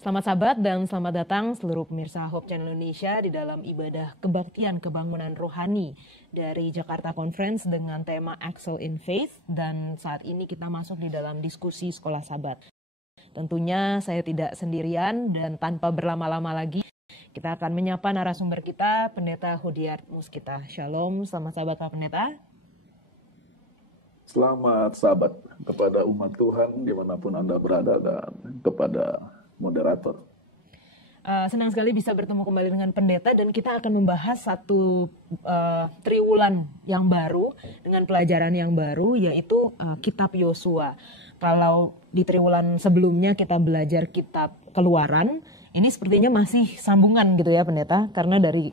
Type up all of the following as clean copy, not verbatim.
Selamat sahabat dan selamat datang seluruh pemirsa Hope Channel Indonesia di dalam ibadah kebaktian kebangunan rohani dari Jakarta Conference dengan tema Excel in Faith, dan saat ini kita masuk di dalam diskusi sekolah sahabat. Tentunya saya tidak sendirian dan tanpa berlama-lama lagi kita akan menyapa narasumber kita, Pendeta Hudiat Muskita. Shalom, selamat sahabat Pak Pendeta. Selamat sahabat kepada umat Tuhan dimanapun Anda berada dan kepada moderator. Senang sekali bisa bertemu kembali dengan Pendeta dan kita akan membahas satu triwulan yang baru dengan pelajaran yang baru, yaitu Kitab Yosua. Kalau di triwulan sebelumnya kita belajar Kitab Keluaran, ini sepertinya masih sambungan gitu ya Pendeta, karena dari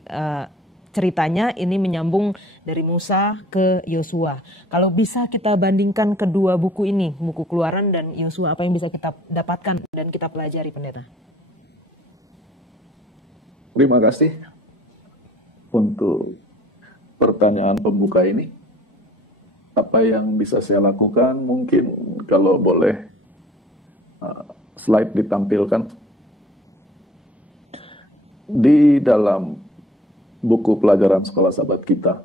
ceritanya ini menyambung dari Musa ke Yosua. Kalau bisa kita bandingkan kedua buku ini, buku Keluaran dan Yosua, apa yang bisa kita dapatkan dan kita pelajari Pendeta? Terima kasih untuk pertanyaan pembuka ini. Apa yang bisa saya lakukan? Mungkin kalau boleh slide ditampilkan. Di dalam buku pelajaran sekolah sahabat kita,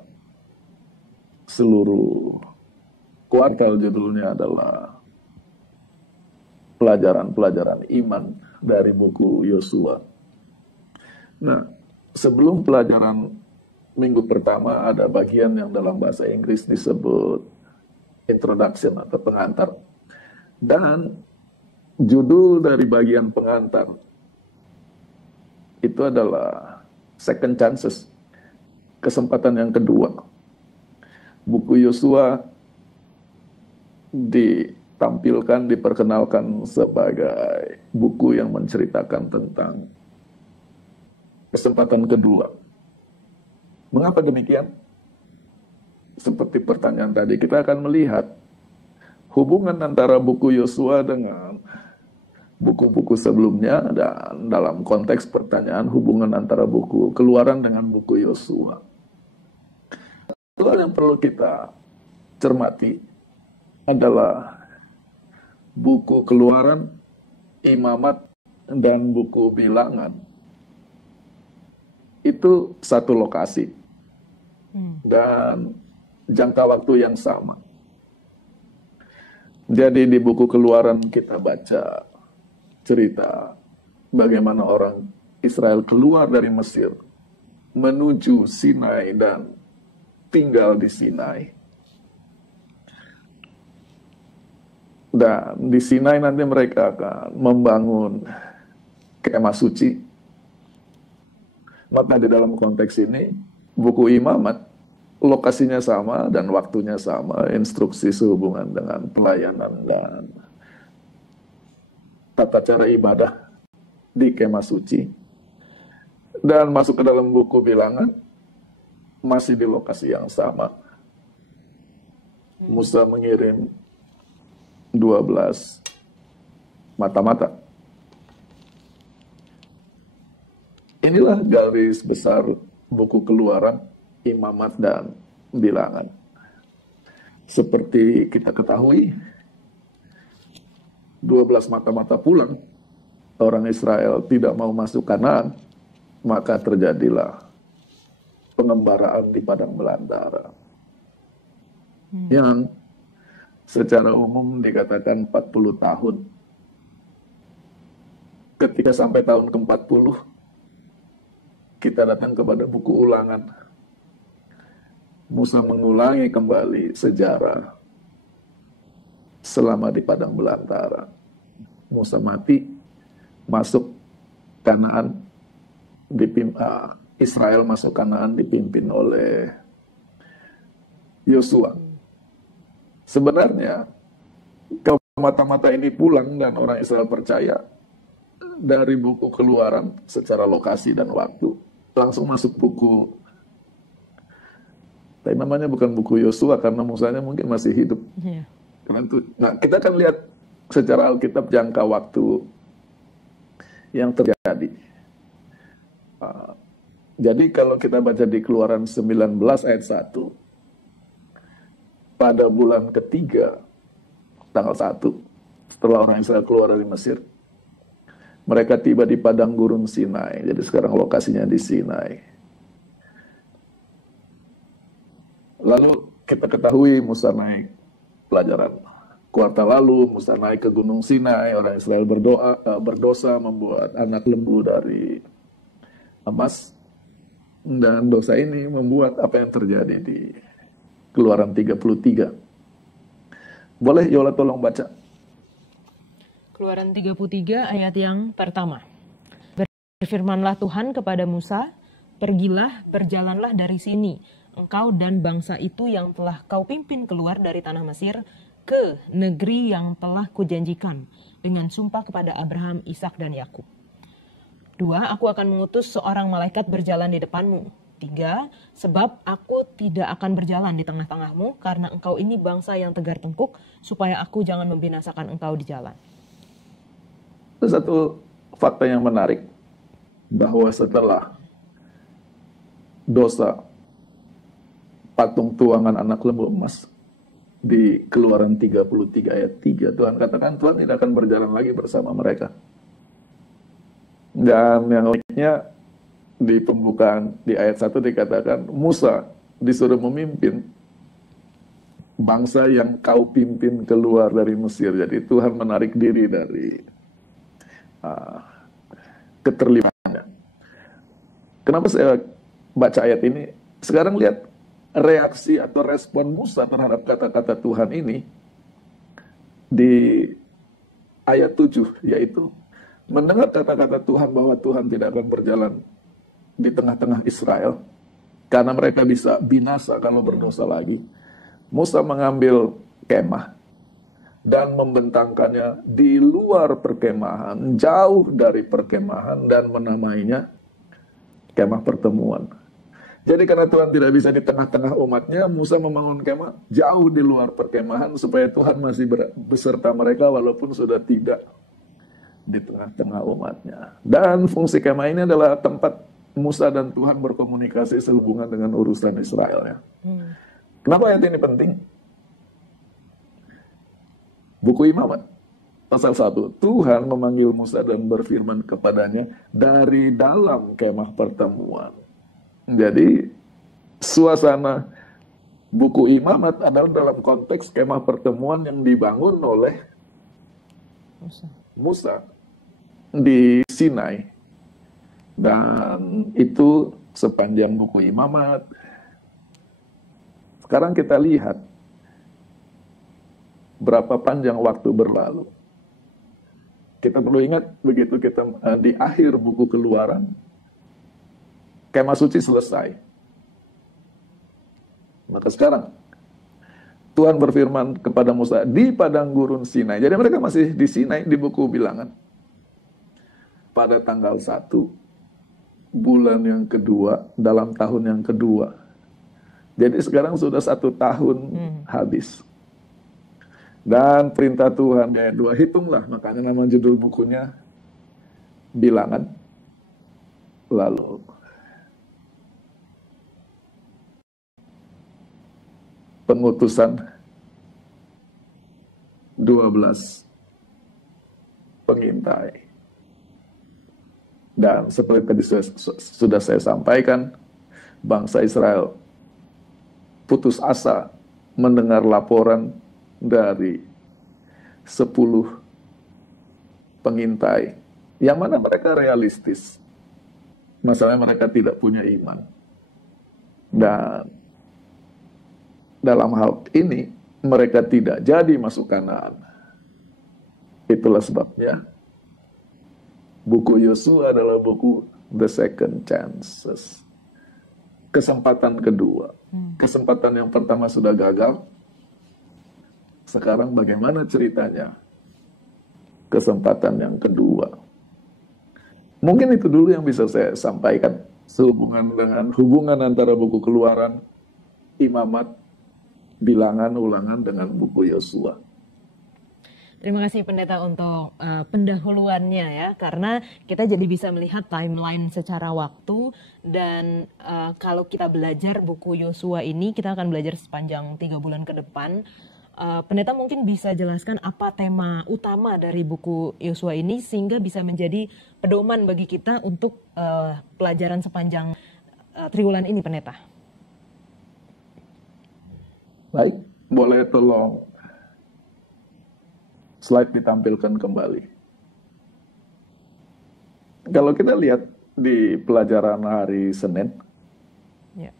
seluruh kuartal judulnya adalah pelajaran-pelajaran iman dari buku Yosua. Nah, sebelum pelajaran minggu pertama ada bagian yang dalam bahasa Inggris disebut introduction atau pengantar. Dan judul dari bagian pengantar itu adalah second chances, kesempatan yang kedua. Buku Yosua ditampilkan, diperkenalkan sebagai buku yang menceritakan tentang kesempatan kedua. Mengapa demikian? Seperti pertanyaan tadi, kita akan melihat hubungan antara buku Yosua dengan buku-buku sebelumnya, dan dalam konteks pertanyaan hubungan antara buku Keluaran dengan buku Yosua. Hal yang perlu kita cermati adalah buku Keluaran, Imamat, dan buku Bilangan itu satu lokasi dan jangka waktu yang sama. Jadi di buku Keluaran kita baca cerita bagaimana orang Israel keluar dari Mesir menuju Sinai dan tinggal di Sinai. Dan di Sinai nanti mereka akan membangun kemah suci. Maka di dalam konteks ini, buku Imamat, lokasinya sama dan waktunya sama, instruksi sehubungan dengan pelayanan dan tata cara ibadah di kemah suci. Dan masuk ke dalam buku Bilangan, masih di lokasi yang sama. Musa mengirim 12 mata-mata. Inilah garis besar buku Keluaran, Imamat, dan Bilangan. Seperti kita ketahui, 12 mata-mata pulang. Orang Israel tidak mau masuk Kanaan, maka terjadilah pengembaraan di padang belantara. Yang secara umum dikatakan 40 tahun. Ketika sampai tahun ke-40, kita datang kepada buku Ulangan. Musa mengulangi kembali sejarah selama di padang belantara. Musa mati, masuk Kanaan, Israel masuk Kanaan dipimpin oleh Yosua. Sebenarnya, kalau mata-mata ini pulang dan orang Israel percaya, dari buku Keluaran secara lokasi dan waktu, langsung masuk buku, tapi namanya bukan buku Yosua karena Musanya mungkin masih hidup. Nah, kita akan lihat secara Alkitab jangka waktu yang terjadi. Jadi kalau kita baca di Keluaran 19 ayat 1, pada bulan ketiga, tanggal 1, setelah orang Israel keluar dari Mesir, Mereka tiba di padang gurun Sinai. Jadi sekarang lokasinya di Sinai. Lalu kita ketahui Musa naik pelajaran kuartal lalu. Musa naik ke Gunung Sinai. Orang Israel berdosa membuat anak lembu dari emas. Dan dosa ini membuat apa yang terjadi di Keluaran 33. Boleh Yola tolong baca? Keluaran 33 ayat yang pertama. Berfirmanlah Tuhan kepada Musa, pergilah, berjalanlah dari sini, engkau dan bangsa itu yang telah kau pimpin keluar dari tanah Mesir, ke negeri yang telah kujanjikan dengan sumpah kepada Abraham, Ishak dan Yakub. 2. Aku akan mengutus seorang malaikat berjalan di depanmu. 3. Sebab aku tidak akan berjalan di tengah-tengahmu, karena engkau ini bangsa yang tegar tengkuk, supaya aku jangan membinasakan engkau di jalan. Satu fakta yang menarik, bahwa setelah dosa patung tuangan anak lembu emas di Keluaran 33 ayat 3, Tuhan katakan Tuhan tidak akan berjalan lagi bersama mereka. Dan yang uniknya di pembukaan di ayat 1 dikatakan Musa disuruh memimpin bangsa yang kau pimpin keluar dari Mesir. Jadi Tuhan menarik diri dari keterlibatannya. Kenapa saya baca ayat ini? Sekarang lihat reaksi atau respon Musa terhadap kata-kata Tuhan ini di ayat 7, yaitu mendengar kata-kata Tuhan bahwa Tuhan tidak akan berjalan di tengah-tengah Israel karena mereka bisa binasa kalau berdosa lagi. Musa mengambil kemah dan membentangkannya di luar perkemahan, jauh dari perkemahan, dan menamainya kemah pertemuan. Jadi karena Tuhan tidak bisa di tengah-tengah umatnya, Musa membangun kemah jauh di luar perkemahan supaya Tuhan masih beserta mereka walaupun sudah tidak di tengah-tengah umatnya. Dan fungsi kemah ini adalah tempat Musa dan Tuhan berkomunikasi sehubungan dengan urusan Israel. Ya. Kenapa ayat ini penting? Buku Imamat, pasal 1, Tuhan memanggil Musa dan berfirman kepadanya dari dalam kemah pertemuan. Jadi, suasana buku Imamat adalah dalam konteks kemah pertemuan yang dibangun oleh Musa di Sinai. Dan itu sepanjang buku Imamat. Sekarang kita lihat berapa panjang waktu berlalu. Kita perlu ingat begitu kita di akhir buku Keluaran, kemah suci selesai. Maka sekarang Tuhan berfirman kepada Musa di padang gurun Sinai. Jadi mereka masih di Sinai di buku Bilangan. Pada tanggal 1 bulan yang kedua dalam tahun yang kedua. Jadi sekarang sudah 1 tahun habis. Dan perintah Tuhan di ayat 2, hitunglah, makanya nama judul bukunya Bilangan. Lalu pengutusan 12 pengintai. Dan seperti tadi sudah saya sampaikan, bangsa Israel putus asa mendengar laporan dari 10 pengintai, yang mana mereka realistis. Masalahnya mereka tidak punya iman. Dan dalam hal ini, mereka tidak jadi masuk Kanaan. Itulah sebabnya, buku Yosua adalah buku The Second Chances. Kesempatan kedua. Kesempatan yang pertama sudah gagal. Sekarang bagaimana ceritanya? Kesempatan yang kedua. Mungkin itu dulu yang bisa saya sampaikan sehubungan dengan hubungan antara buku Keluaran, Imamat, Bilangan, Ulangan dengan buku Yosua. Terima kasih Pendeta untuk pendahuluannya ya, karena kita jadi bisa melihat timeline secara waktu dan kalau kita belajar buku Yosua ini, kita akan belajar sepanjang 3 bulan ke depan Pendeta mungkin bisa jelaskan apa tema utama dari buku Yosua ini sehingga bisa menjadi pedoman bagi kita untuk pelajaran sepanjang triwulan ini, Pendeta. Baik, boleh tolong slide ditampilkan kembali. Kalau kita lihat di pelajaran hari Senin, Ya.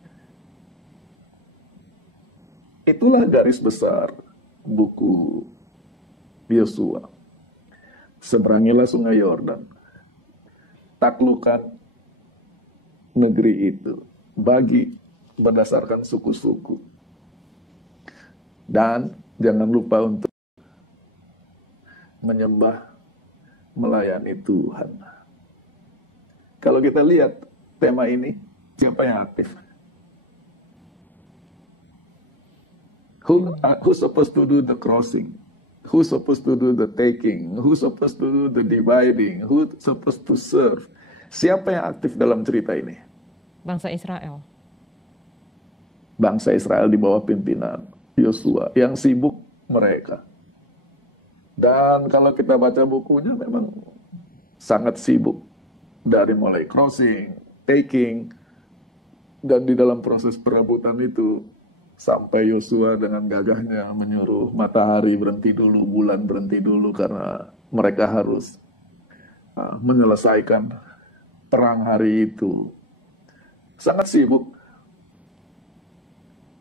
itulah garis besar buku Yosua. Seberangilah sungai Yordan. Taklukkan negeri itu. Bagi berdasarkan suku-suku. Dan jangan lupa untuk menyembah, melayani Tuhan. Kalau kita lihat tema ini, siapa yang aktif? Who's supposed to do the crossing? Who's supposed to do the taking? Who's supposed to do the dividing? Who's supposed to serve? Siapa yang aktif dalam cerita ini? Bangsa Israel. Bangsa Israel di bawah pimpinan Yosua. Yang sibuk mereka. Dan kalau kita baca bukunya memang sangat sibuk. Dari mulai crossing, taking, dan di dalam proses perebutan itu, sampai Yosua dengan gagahnya menyuruh matahari berhenti dulu, bulan berhenti dulu, karena mereka harus menyelesaikan perang hari itu. Sangat sibuk.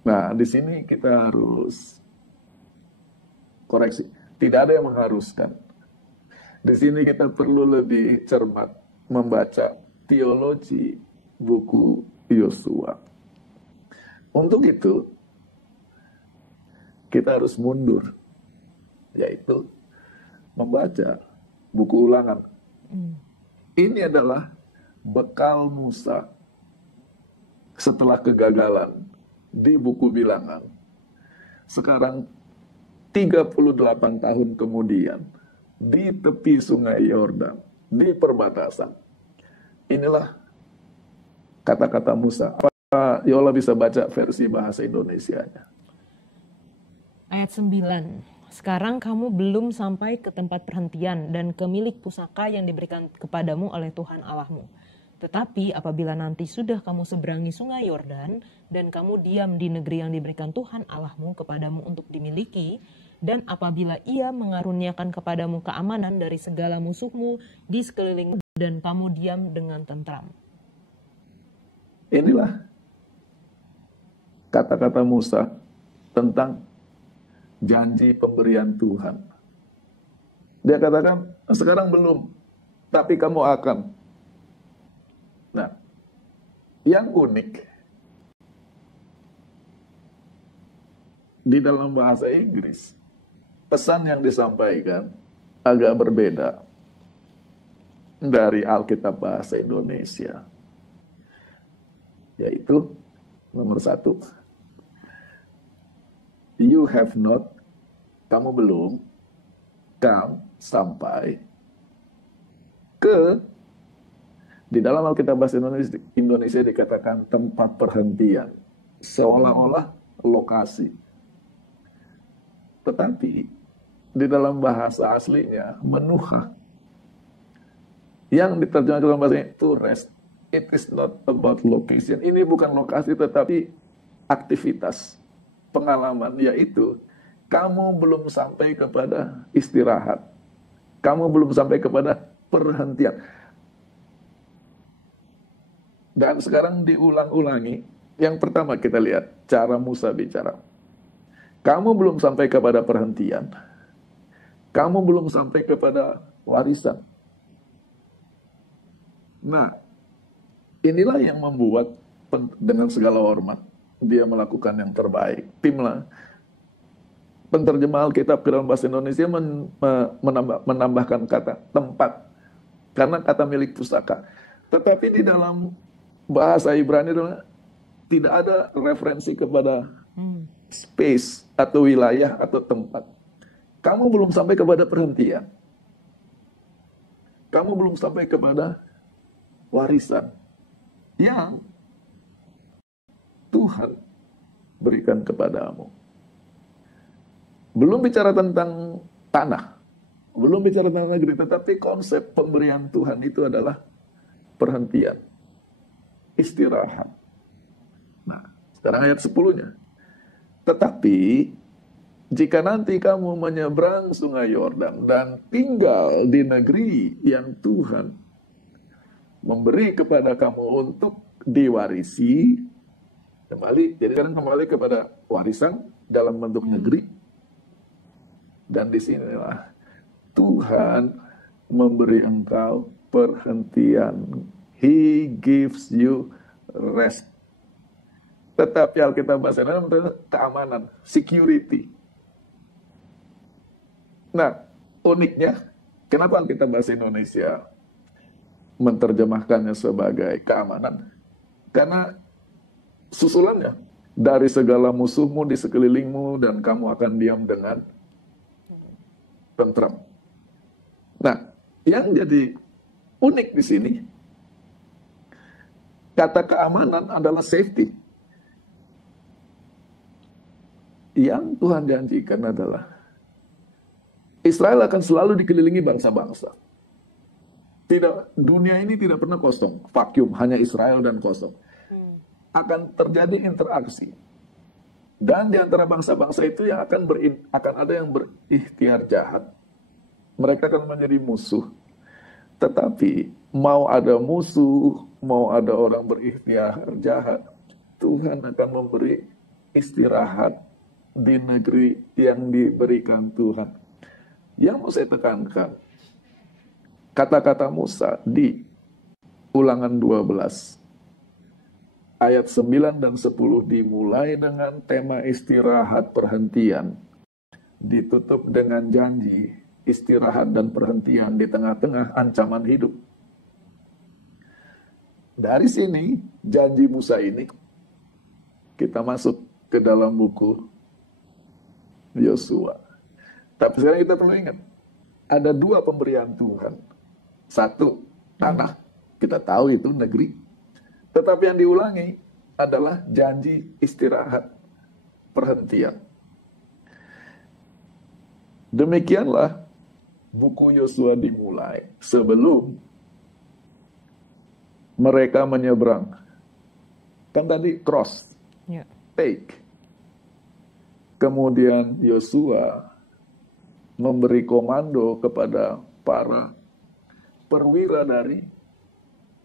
Nah, di sini kita harus koreksi. Tidak ada yang mengharuskan. Di sini kita perlu lebih cermat membaca teologi buku Yosua. Untuk itu, kita harus mundur, yaitu membaca buku Ulangan. Ini adalah bekal Musa setelah kegagalan di buku Bilangan. Sekarang 38 tahun kemudian, di tepi sungai Yordan, di perbatasan. Inilah kata-kata Musa. Apa Yola bisa baca versi bahasa Indonesianya? Ayat 9. Sekarang kamu belum sampai ke tempat perhentian dan ke milik pusaka yang diberikan kepadamu oleh Tuhan Allahmu. Tetapi apabila nanti sudah kamu seberangi sungai Yordan dan kamu diam di negeri yang diberikan Tuhan Allahmu kepadamu untuk dimiliki, dan apabila ia mengaruniakan kepadamu keamanan dari segala musuhmu di sekelilingmu dan kamu diam dengan tentram. Inilah kata-kata Musa tentang janji pemberian Tuhan. Dia katakan, sekarang belum, tapi kamu akan. Nah, yang unik, di dalam bahasa Inggris, pesan yang disampaikan agak berbeda dari Alkitab bahasa Indonesia. Yaitu, nomor 1, you have not, kamu belum, come, sampai, ke, di dalam Alkitab bahasa Indonesia dikatakan tempat perhentian, seolah-olah lokasi. Tetapi, di dalam bahasa aslinya, menuha, yang diterjemahkan dalam bahasa itu rest, it is not about location. Ini bukan lokasi, tetapi aktivitas, pengalaman, yaitu kamu belum sampai kepada istirahat. Kamu belum sampai kepada perhentian. Dan sekarang diulang-ulangi. Yang pertama kita lihat cara Musa bicara. Kamu belum sampai kepada perhentian. Kamu belum sampai kepada warisan. Nah, inilah yang membuat dengan segala hormat dia melakukan yang terbaik. Timlah penterjemah Alkitab ke dalam bahasa Indonesia menambahkan kata tempat karena kata milik pusaka. Tetapi di dalam bahasa Ibrani tidak ada referensi kepada space atau wilayah atau tempat. Kamu belum sampai kepada perhentian. Kamu belum sampai kepada warisan yang Tuhan berikan kepadamu. Belum bicara tentang tanah, belum bicara tentang negeri, tetapi konsep pemberian Tuhan itu adalah perhentian, istirahat. Nah, sekarang ayat 10-nya. Tetapi jika nanti kamu menyeberang sungai Yordan dan tinggal di negeri yang Tuhan memberi kepada kamu untuk diwarisi, jadi sekarang kembali kepada warisan dalam bentuk negeri. Dan disinilah Tuhan memberi engkau perhentian. He gives you rest. Tetapi Alkitab bahasa Indonesia keamanan, security. Nah, uniknya, kenapa Alkitab bahasa Indonesia menerjemahkannya sebagai keamanan? Karena susulannya, dari segala musuhmu di sekelilingmu dan kamu akan diam dengan tentram. Nah, yang jadi unik di sini, kata keamanan adalah safety. Yang Tuhan janjikan adalah Israel akan selalu dikelilingi bangsa-bangsa. Dunia ini tidak pernah kosong, vacuum, hanya Israel dan kosong. Akan terjadi interaksi. Dan di antara bangsa-bangsa itu yang akan ada yang berikhtiar jahat. Mereka akan menjadi musuh. Tetapi mau ada musuh, mau ada orang berikhtiar jahat, Tuhan akan memberi istirahat di negeri yang diberikan Tuhan. Yang mau saya tekankan, kata-kata Musa di Ulangan 12 ayat 9 dan 10 dimulai dengan tema istirahat perhentian, ditutup dengan janji istirahat dan perhentian di tengah-tengah ancaman hidup. Dari sini janji Musa ini kita masuk ke dalam buku Yosua. Tapi sekarang kita perlu ingat, ada dua pemberian Tuhan. Satu, tanah. Kita tahu itu negeri. Tetapi yang diulangi adalah janji istirahat, perhentian. Demikianlah buku Yosua dimulai sebelum mereka menyeberang. Kan tadi cross, take. Kemudian Yosua memberi komando kepada para perwira dari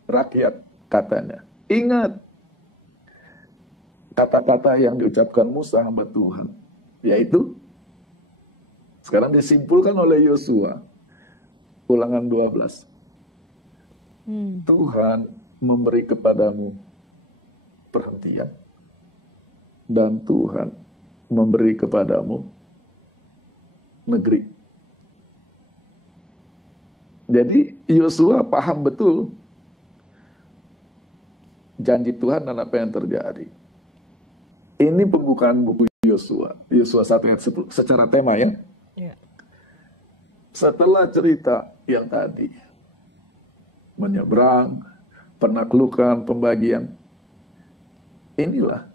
rakyat, katanya. Ingat kata-kata yang diucapkan Musa hamba Tuhan, yaitu sekarang disimpulkan oleh Yosua. Ulangan 12. Tuhan memberi kepadamu perhentian dan Tuhan memberi kepadamu negeri. Jadi Yosua paham betul janji Tuhan dan apa yang terjadi. Ini pembukaan buku Yosua. Yosua 1 ayat 10 secara tema ya. Setelah cerita yang tadi, menyeberang, penaklukan, pembagian, inilah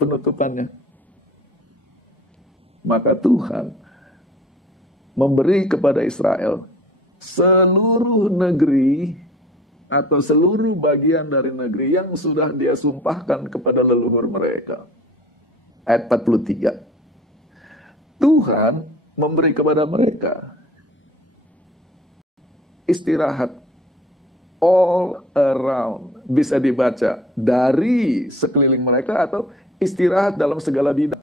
penutupannya. Maka Tuhan memberi kepada Israel seluruh negeri atau seluruh bagian dari negeri yang sudah dia sumpahkan kepada leluhur mereka. Ayat 43. Tuhan memberi kepada mereka istirahat all around. Bisa dibaca dari sekeliling mereka atau istirahat dalam segala bidang.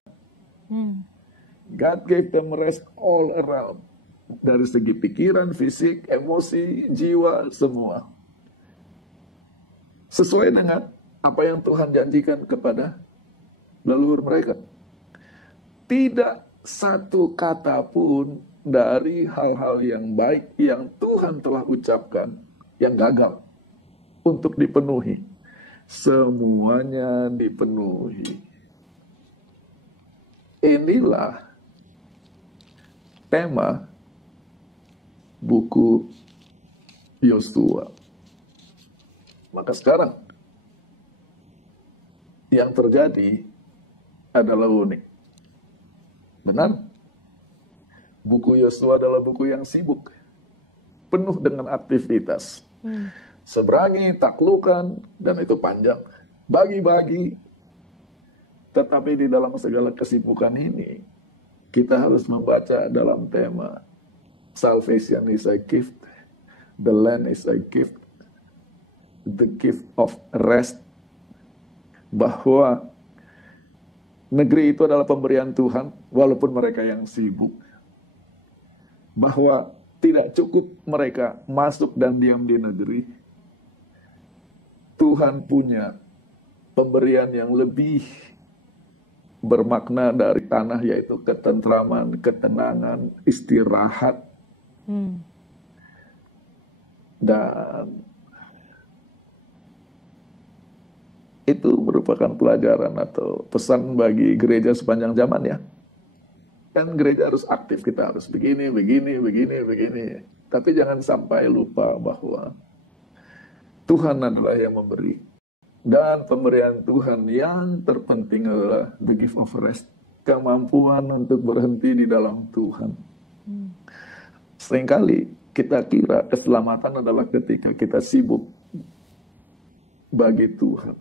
God gave them rest all around. Dari segi pikiran, fisik, emosi, jiwa, semua. Sesuai dengan apa yang Tuhan janjikan kepada leluhur mereka. Tidak satu kata pun dari hal-hal yang baik yang Tuhan telah ucapkan yang gagal untuk dipenuhi. Semuanya dipenuhi. Inilah tema buku Yosua. Maka sekarang yang terjadi adalah unik. Benar? Buku Yosua adalah buku yang sibuk, penuh dengan aktivitas. Seberangi, taklukan, dan itu panjang. Bagi-bagi. Tetapi di dalam segala kesibukan ini, kita harus membaca dalam tema Salvation is a gift, the land is a gift, the gift of rest. Bahwa negeri itu adalah pemberian Tuhan, walaupun mereka yang sibuk. Bahwa tidak cukup mereka masuk dan diam di negeri. Tuhan punya pemberian yang lebih bermakna dari tanah, yaitu ketentraman, ketenangan, istirahat. Dan itu merupakan pelajaran atau pesan bagi gereja sepanjang zaman ya. Kan gereja harus aktif, kita harus begini. Tapi jangan sampai lupa bahwa Tuhan adalah yang memberi. Dan pemberian Tuhan yang terpenting adalah the gift of rest. Kemampuan untuk berhenti di dalam Tuhan. Seringkali kita kira keselamatan adalah ketika kita sibuk bagi Tuhan.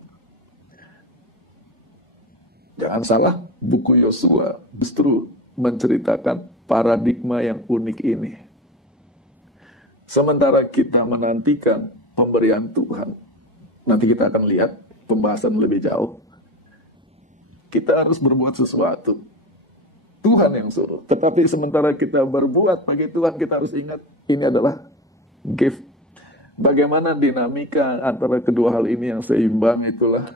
Jangan salah, buku Yosua justru menceritakan paradigma yang unik ini. Sementara kita menantikan pemberian Tuhan, nanti kita akan lihat pembahasan lebih jauh. Kita harus berbuat sesuatu. Tuhan yang suruh. Tetapi sementara kita berbuat bagi Tuhan, kita harus ingat ini adalah gift. Bagaimana dinamika antara kedua hal ini yang seimbang, itulah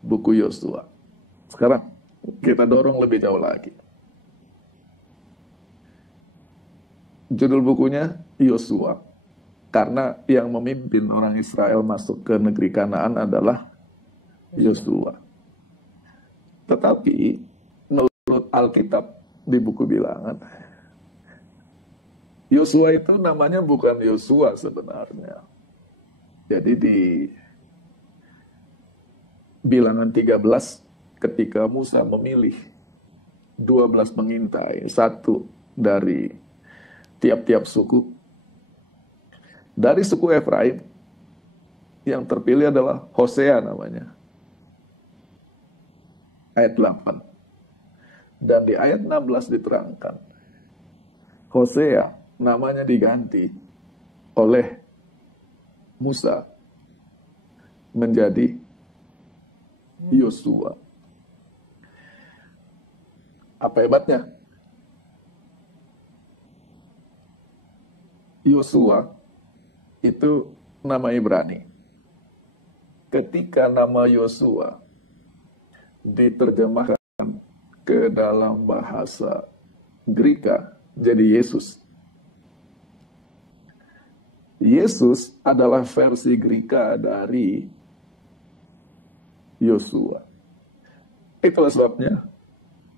buku Yosua. Sekarang kita dorong lebih jauh lagi. Judul bukunya Yosua. Karena yang memimpin orang Israel masuk ke negeri Kanaan adalah Yosua. Tetapi menurut Alkitab di buku Bilangan, Yosua itu namanya bukan Yosua sebenarnya. Jadi di Bilangan 13, ketika Musa memilih 12 pengintai, satu dari tiap-tiap suku. Dari suku Efraim, yang terpilih adalah Hosea namanya. Ayat 8. Dan di ayat 16 diterangkan, Hosea namanya diganti oleh Musa menjadi Yosua. Apa hebatnya? Yosua itu nama Ibrani. Ketika nama Yosua diterjemahkan ke dalam bahasa Greka jadi Yesus. Yesus adalah versi Greka dari Yosua. Itulah sebabnya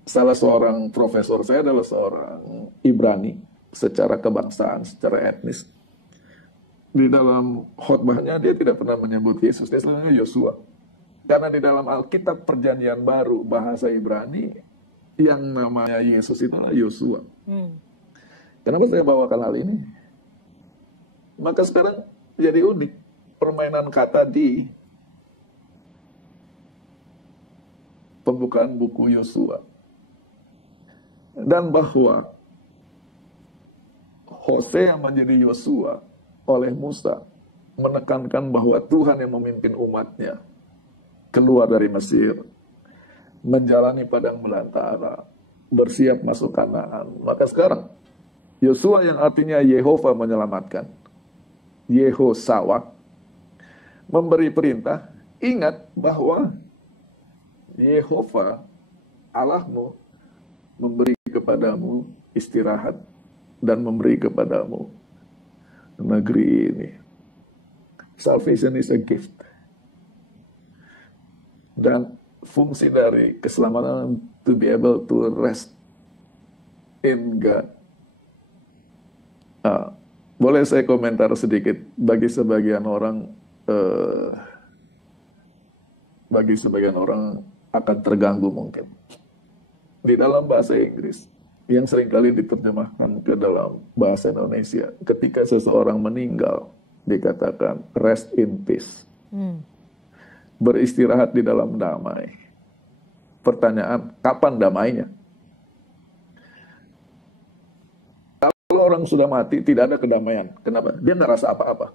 salah seorang profesor saya adalah seorang Ibrani secara kebangsaan, secara etnis. Di dalam khotbahnya dia tidak pernah menyebut Yesus, dia selalu Yosua. Karena di dalam Alkitab Perjanjian Baru bahasa Ibrani yang namanya Yesus itulah Yosua. Kenapa saya bawakan hal ini? Maka sekarang jadi unik permainan kata di pembukaan buku Yosua. Dan bahwa Hosea menjadi Yosua oleh Musa menekankan bahwa Tuhan yang memimpin umatnya keluar dari Mesir, menjalani padang belantara, bersiap masuk Kanaan. Maka sekarang Yosua yang artinya Yehova menyelamatkan, Yehosawak, memberi perintah, ingat bahwa Yehova Allahmu memberi kepadamu istirahat dan memberi kepadamu negeri ini. Salvation is a gift. Dan fungsi dari keselamatan to be able to rest in God. Boleh saya komentar sedikit bagi sebagian orang akan terganggu mungkin. di dalam bahasa Inggris yang seringkali diterjemahkan ke dalam bahasa Indonesia, ketika seseorang meninggal dikatakan rest in peace. Beristirahat di dalam damai. Pertanyaan, kapan damainya? Kalau orang sudah mati, tidak ada kedamaian. Kenapa? Dia nggak rasa apa-apa.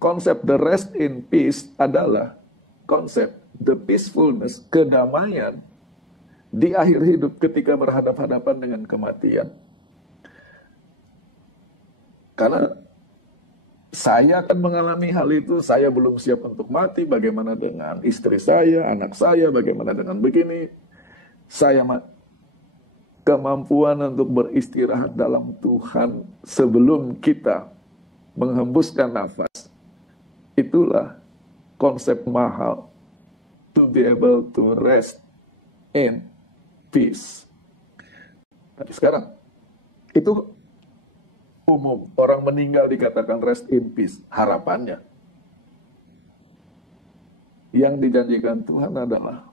Konsep the rest in peace adalah konsep the peacefulness, kedamaian di akhir hidup ketika berhadapan-hadapan dengan kematian. Karena saya akan mengalami hal itu, saya belum siap untuk mati, bagaimana dengan istri saya, anak saya, bagaimana dengan begini. Kemampuan untuk beristirahat dalam Tuhan sebelum kita menghembuskan nafas, itulah konsep mahal, to be able to rest in peace. Tapi sekarang, itu umum, orang meninggal dikatakan rest in peace, harapannya. Yang dijanjikan Tuhan adalah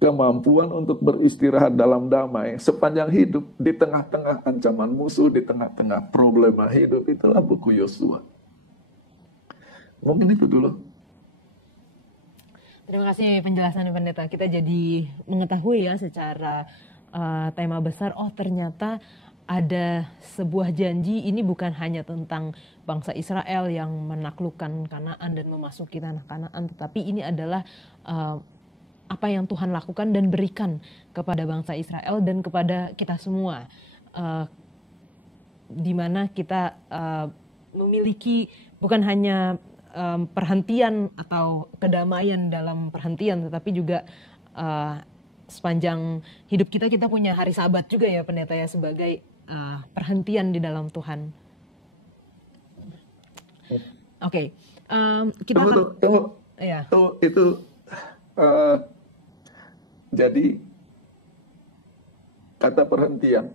kemampuan untuk beristirahat dalam damai sepanjang hidup, di tengah-tengah ancaman musuh, di tengah-tengah problema hidup. Itulah buku Yosua. Mungkin itu dulu. Terima kasih penjelasan Pendeta. Kita jadi mengetahui ya secara tema besar, oh ternyata ada sebuah janji, ini bukan hanya tentang bangsa Israel yang menaklukkan Kanaan dan memasuki tanah Kanaan, tetapi ini adalah apa yang Tuhan lakukan dan berikan kepada bangsa Israel dan kepada kita semua, di mana kita memiliki bukan hanya perhentian atau kedamaian dalam perhentian, tetapi juga sepanjang hidup kita punya hari Sabat juga ya Pendeta ya, sebagai perhentian di dalam Tuhan. Oke, kita tunggu. Ya. Itu jadi kata perhentian,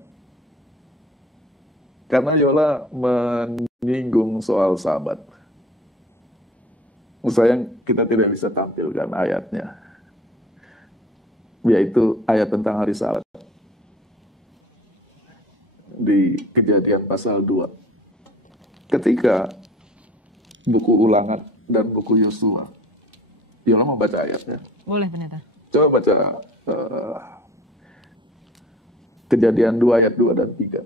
karena Yola menyinggung soal Sabat. Sayang kita tidak bisa tampilkan ayatnya, yaitu ayat tentang hari Sabat di Kejadian pasal 2. Ketika buku Ulangan dan buku Yosua, Yola mau baca ayatnya? Boleh Pendeta. Coba baca Kejadian 2 ayat 2 dan 3.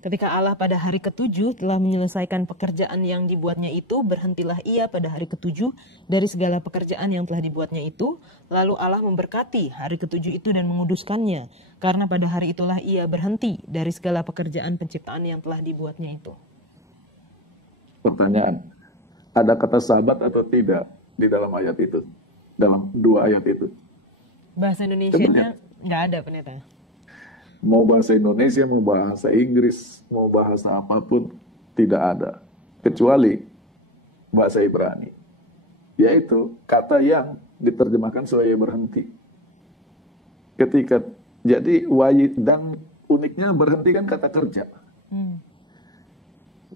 Ketika Allah pada hari ke-7 telah menyelesaikan pekerjaan yang dibuatnya itu, berhentilah ia pada hari ke-7 dari segala pekerjaan yang telah dibuatnya itu. Lalu Allah memberkati hari ke-7 itu dan menguduskannya, karena pada hari itulah ia berhenti dari segala pekerjaan penciptaan yang telah dibuatnya itu. Pertanyaan, ada kata Sabat atau tidak di dalam ayat itu? Dalam 2 ayat itu? Bahasa Indonesianya nggak ada Pendeta. Mau bahasa Indonesia, mau bahasa Inggris, mau bahasa apapun, tidak ada. Kecuali bahasa Ibrani. Yaitu kata yang diterjemahkan sebagai berhenti. Jadi dan uniknya berhenti kan kata kerja.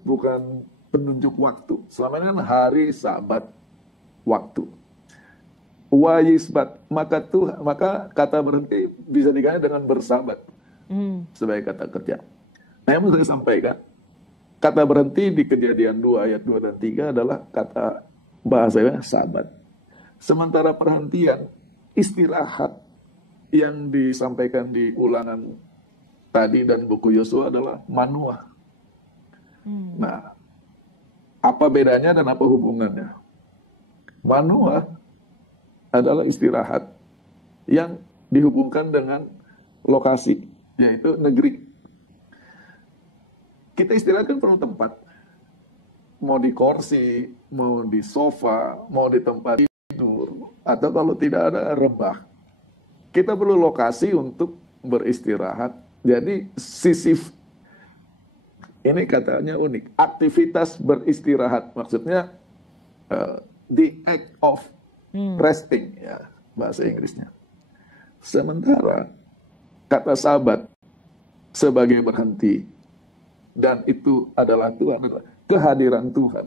Bukan penunjuk waktu. Selama ini kan hari Sabat, waktu. Wayisbat, maka kata berhenti bisa diganti dengan bersabat sebagai kata kerja. Nah, yang mau saya sampaikan, kata berhenti di Kejadian 2 ayat 2 dan 3 adalah kata bahasanya Sabat. Sementara perhentian, istirahat yang disampaikan di Ulangan tadi dan buku Yosua adalah manuah. Nah, apa bedanya dan apa hubungannya? Manuah adalah istirahat yang dihubungkan dengan lokasi, yaitu negeri. Kita istirahat kan perlu tempat. Mau di kursi, mau di sofa, mau di tempat tidur, atau kalau tidak ada rebah. Kita perlu lokasi untuk beristirahat. Jadi ini katanya unik, aktivitas beristirahat. Maksudnya the act of resting, ya bahasa Inggrisnya. Sementara kata Sabat sebagai berhenti, dan itu adalah Tuhan, adalah kehadiran Tuhan.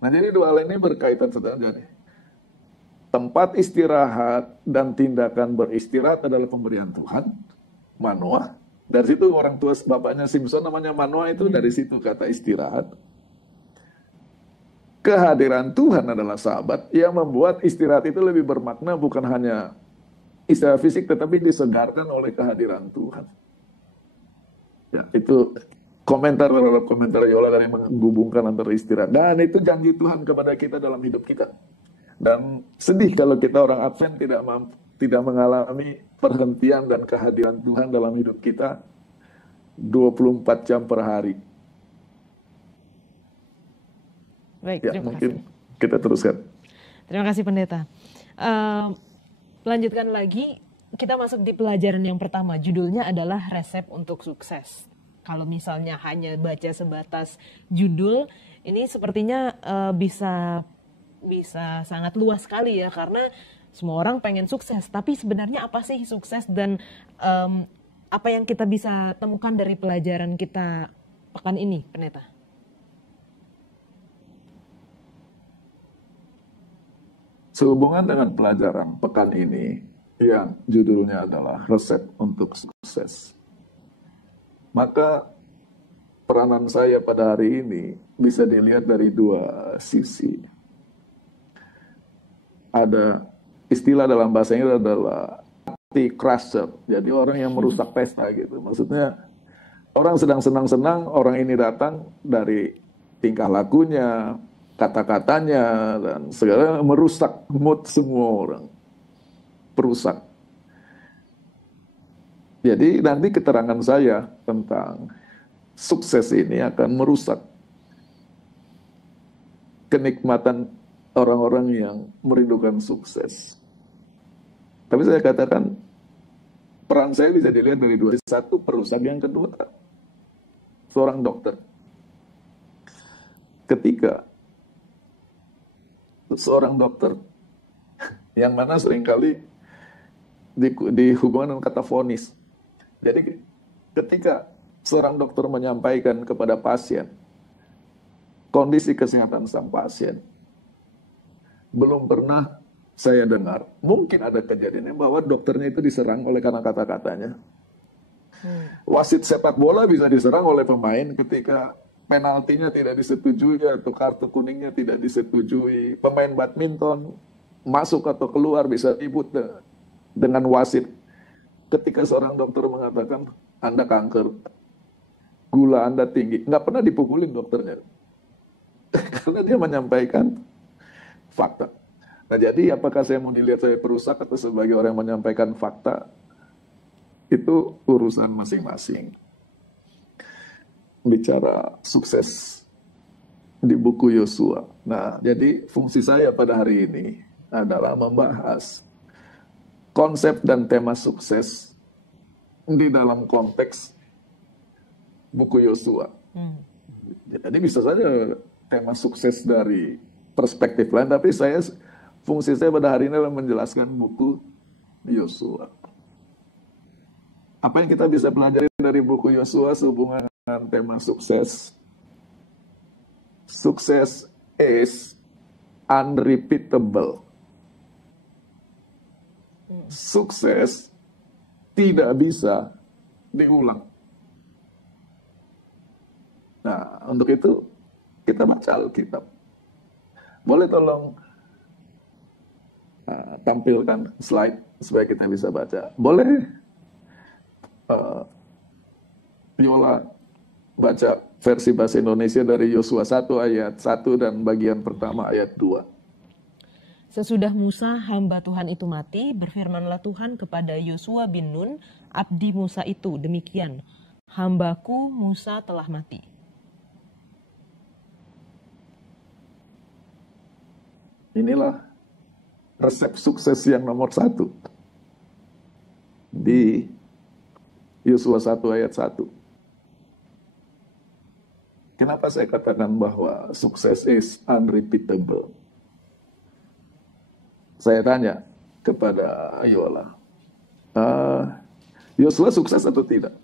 Nah, jadi dua hal ini berkaitan saudara. tempat istirahat dan tindakan beristirahat adalah pemberian Tuhan, Manoah. Dari situ orang tua bapaknya Simpson namanya Manoah itu dari situ kata istirahat. Kehadiran Tuhan adalah sahabat yang membuat istirahat itu lebih bermakna, bukan hanya istirahat fisik tetapi disegarkan oleh kehadiran Tuhan. Ya, itu komentar terhadap komentar Yola dari menghubungkan antara istirahat. Dan itu janji Tuhan kepada kita dalam hidup kita. Dan sedih kalau kita orang Advent tidak mengalami perhentian dan kehadiran Tuhan dalam hidup kita 24 jam per hari. Baik, Ya, terima mungkin kasih. kita teruskan. Terima kasih Pendeta. Lanjutkan lagi, kita masuk di pelajaran yang pertama. Judulnya adalah resep untuk sukses. Kalau misalnya hanya baca sebatas judul, ini sepertinya bisa sangat luas sekali ya, karena semua orang pengen sukses. Tapi sebenarnya apa sih sukses, dan apa yang kita bisa temukan dari pelajaran kita pekan ini, Pendeta? Sehubungan dengan pelajaran pekan ini yang judulnya adalah resep untuk sukses, maka peranan saya pada hari ini bisa dilihat dari dua sisi. Ada istilah dalam bahasa Inggris adalah party crasher, jadi orang yang merusak pesta gitu. Maksudnya orang sedang senang-senang, orang ini datang dari tingkah lakunya, kata-katanya, dan segala merusak mood semua orang. Perusak. Jadi nanti keterangan saya tentang sukses ini akan merusak kenikmatan orang-orang yang merindukan sukses. Tapi saya katakan, peran saya bisa dilihat dari dua. Satu, perusak. Yang kedua, seorang dokter. Ketika seorang dokter, yang mana seringkali dihubungkan dengan kata vonis. Jadi ketika seorang dokter menyampaikan kepada pasien kondisi kesehatan sang pasien, belum pernah saya dengar, mungkin ada kejadiannya bahwa dokternya itu diserang oleh karena kata-katanya. Wasit sepak bola bisa diserang oleh pemain ketika penaltinya tidak disetujui atau kartu kuningnya tidak disetujui. Pemain badminton masuk atau keluar bisa ribut dengan wasit. Ketika seorang dokter mengatakan Anda kanker, gula Anda tinggi, nggak pernah dipukulin dokternya. Karena dia menyampaikan fakta. Nah, jadi apakah saya mau dilihat saya perusak atau sebagai orang yang menyampaikan fakta, itu urusan masing-masing. Bicara sukses di buku Yosua. Nah, jadi fungsi saya pada hari ini adalah membahas konsep dan tema sukses di dalam konteks buku Yosua. Jadi bisa saja tema sukses dari perspektif lain, tapi fungsi saya pada hari ini adalah menjelaskan buku Yosua. Apa yang kita bisa pelajari dari buku Yosua sehubungan dengan tema sukses? Sukses is unrepeatable. Sukses tidak bisa diulang. Nah, untuk itu kita baca Alkitab. Boleh tolong tampilkan slide supaya kita bisa baca. Boleh Yola baca versi bahasa Indonesia dari Yosua 1 ayat 1 dan bagian pertama ayat 2. Sesudah Musa hamba Tuhan itu mati, berfirmanlah Tuhan kepada Yosua bin Nun, abdi Musa itu, demikian, hambaku Musa telah mati. Inilah resep sukses yang nomor 1 di Yosua 1 ayat 1. Kenapa saya katakan bahwa sukses is unrepeatable? Saya tanya kepada Yola, Yosua sukses atau tidak?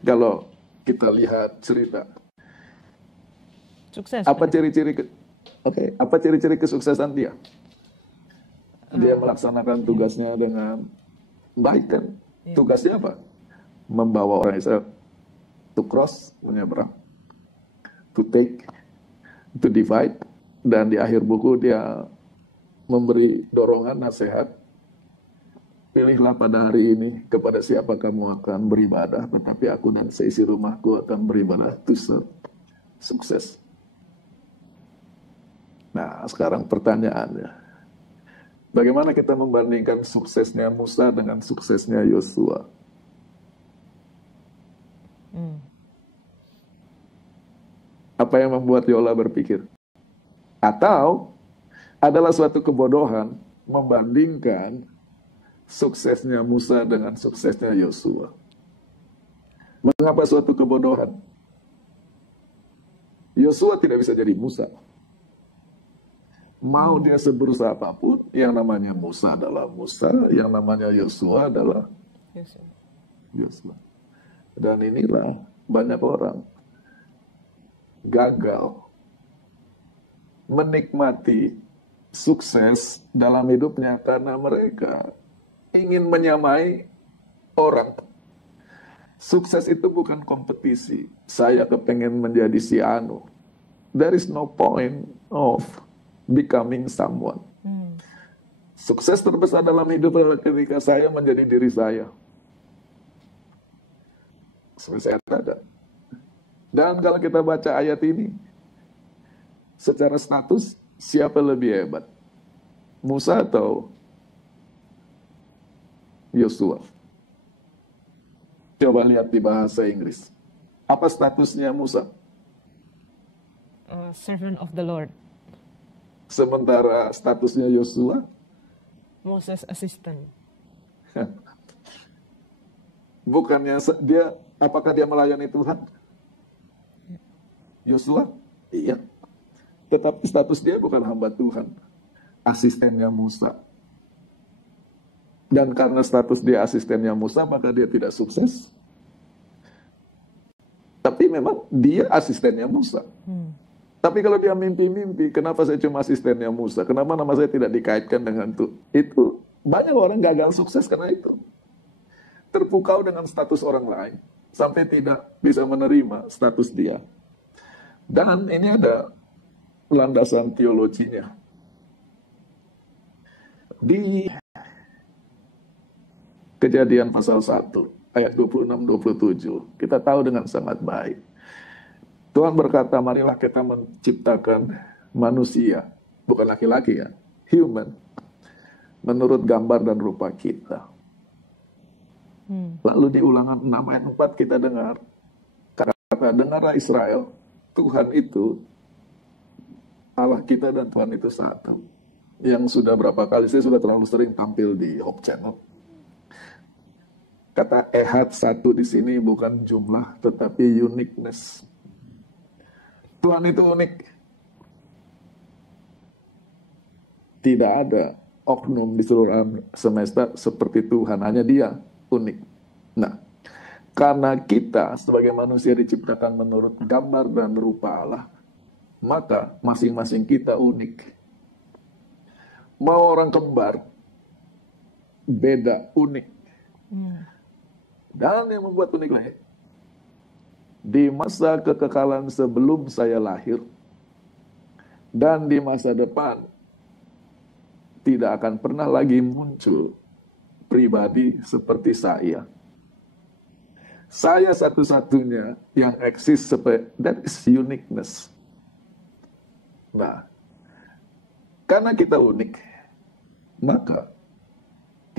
Kalau kita lihat cerita, Sukses. apa ciri-ciri apa ciri-ciri kesuksesan dia? Dia melaksanakan tugasnya dengan baik kan? Iya. Tugasnya apa? Membawa orang Israel to cross, menyeberang, to take, to divide, dan di akhir buku dia memberi dorongan nasihat. Pilihlah pada hari ini kepada siapa kamu akan beribadah, tetapi aku dan seisi rumahku akan beribadah to serve. Sukses. Nah, sekarang pertanyaannya, bagaimana kita membandingkan suksesnya Musa dengan suksesnya Yosua? Apa yang membuat Yola berpikir? Atau adalah suatu kebodohan membandingkan suksesnya Musa dengan suksesnya Yosua? Mengapa suatu kebodohan? Yosua tidak bisa jadi Musa. Mau dia seberusaha apapun, yang namanya Musa adalah Musa, yang namanya Yosua adalah Yosua. Dan inilah banyak orang gagal menikmati sukses dalam hidupnya karena mereka ingin menyamai orang. Sukses itu bukan kompetisi. Saya kepengen menjadi si anu. There is no point of becoming someone. Sukses terbesar dalam hidup adalah ketika saya menjadi diri saya. Seperti saya ada. Dan kalau kita baca ayat ini, secara status, siapa lebih hebat? Musa atau Yosua? Coba lihat di bahasa Inggris. Apa statusnya Musa? Servant of the Lord. Sementara statusnya Yosua? Moses assistant. Bukannya dia, apakah dia melayani Tuhan? Yosua? Iya. Tetapi status dia bukan hamba Tuhan. Asistennya Musa. Dan karena status dia asistennya Musa, maka dia tidak sukses. Tapi memang dia asistennya Musa. Tapi kalau dia mimpi-mimpi, kenapa saya cuma asistennya Musa? Kenapa nama saya tidak dikaitkan dengan itu? Banyak orang gagal sukses karena itu. Terpukau dengan status orang lain. Sampai tidak bisa menerima status dia. Dan ini ada landasan teologinya. Di Kejadian pasal 1, ayat 26-27, kita tahu dengan sangat baik. Tuhan berkata, marilah kita menciptakan manusia, bukan laki-laki ya, human, menurut gambar dan rupa kita. Lalu di Ulangan 6 ayat 4 kita dengar, kata, dengarlah Israel, Tuhan itu, Allah kita dan Tuhan itu satu. Yang sudah berapa kali, saya sudah terlalu sering tampil di Hope Channel. Kata ehad satu di sini bukan jumlah, tetapi uniqueness. Tuhan itu unik. Tidak ada oknum di seluruh alam semesta seperti Tuhan, hanya Dia unik. Nah, karena kita sebagai manusia diciptakan menurut gambar dan rupa Allah, maka masing-masing kita unik. Mau orang kembar, beda, unik. Dan yang membuat unik lagi, di masa kekekalan sebelum saya lahir, dan di masa depan, tidak akan pernah lagi muncul pribadi seperti saya. Saya satu-satunya yang eksis seperti, that is uniqueness. Nah, karena kita unik, maka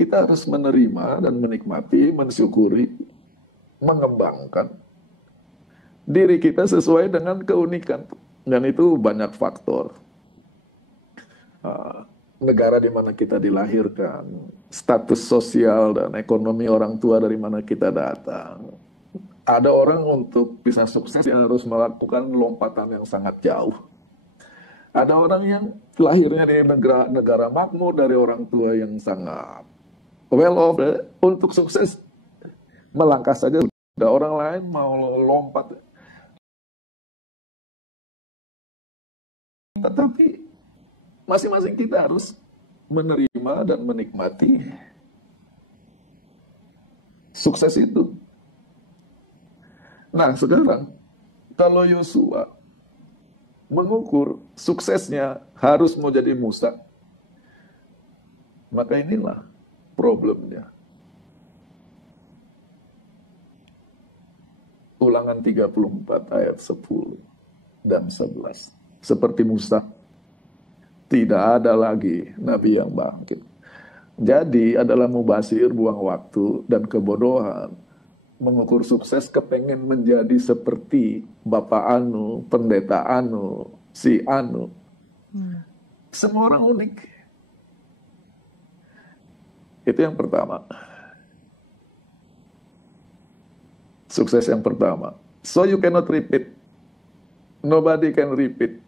kita harus menerima dan menikmati, mensyukuri, mengembangkan diri kita sesuai dengan keunikan. Dan itu banyak faktor. Negara di mana kita dilahirkan, status sosial dan ekonomi orang tua dari mana kita datang. Ada orang untuk bisa sukses yang harus melakukan lompatan yang sangat jauh. Ada orang yang lahirnya di negara makmur dari orang tua yang sangat well off, untuk sukses melangkah saja sudah. Orang lain mau lompat. Tetapi masing-masing kita harus menerima dan menikmati sukses itu. Nah, sekarang kalau Yosua mengukur suksesnya harus mau jadi Musa, maka inilah problemnya. Ulangan 34 ayat 10 dan 11. Seperti Musa, tidak ada lagi nabi yang bangkit. Jadi adalah mubasir, buang waktu dan kebodohan. Mengukur sukses kepengen menjadi seperti Bapak Anu, pendeta Anu, si Anu. Semua orang unik. Itu yang pertama. Sukses yang pertama. So you cannot repeat. Nobody can repeat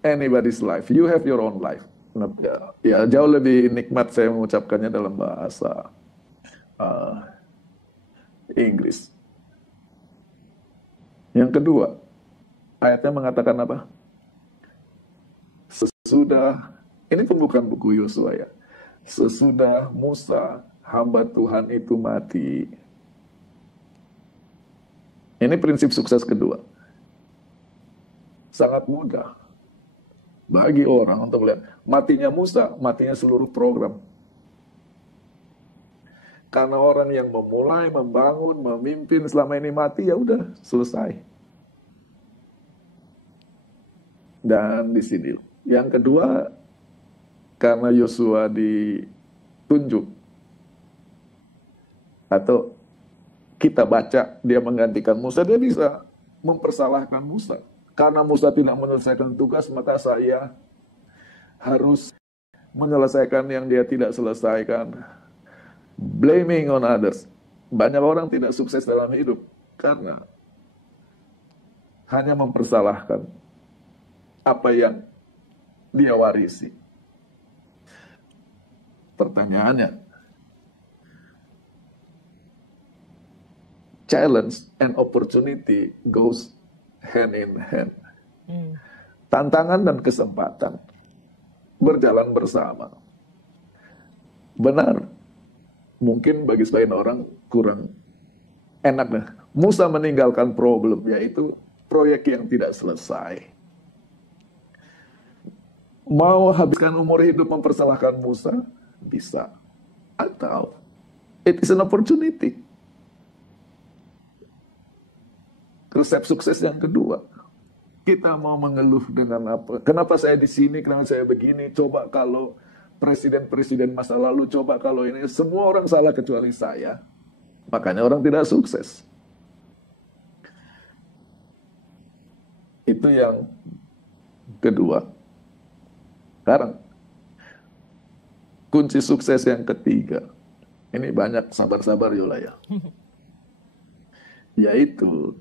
anybody's life. You have your own life. Ya, jauh lebih nikmat saya mengucapkannya dalam bahasa Inggris. Yang kedua, ayatnya mengatakan apa? Sesudah, ini pembukaan buku Yosua ya. Sesudah Musa, hamba Tuhan itu mati. Ini prinsip sukses kedua. Sangat mudah bagi orang untuk melihat matinya Musa, matinya seluruh program. Karena orang yang memulai, membangun, memimpin selama ini mati, ya udah selesai. Dan di sini yang kedua, karena Yosua ditunjuk atau kita baca dia menggantikan Musa, dia bisa mempersalahkan Musa. Karena Musa tidak menyelesaikan tugas, maka saya harus menyelesaikan yang dia tidak selesaikan. Blaming on others. Banyak orang tidak sukses dalam hidup karena hanya mempersalahkan apa yang dia warisi. Pertanyaannya, challenge and opportunity goes hand in hand. Tantangan dan kesempatan berjalan bersama. Benar, mungkin bagi sebagian orang kurang enak nih. Musa meninggalkan problem, yaitu proyek yang tidak selesai. Mau habiskan umur hidup mempersalahkan Musa? Bisa. Atau it is an opportunity. Resep sukses yang kedua, kita mau mengeluh dengan apa? Kenapa saya di sini? Kenapa saya begini? Coba kalau presiden-presiden masa lalu, coba kalau ini. Semua orang salah kecuali saya. Makanya orang tidak sukses. Itu yang kedua. Sekarang, kunci sukses yang ketiga. Ini banyak sabar-sabar Yola ya. Yaitu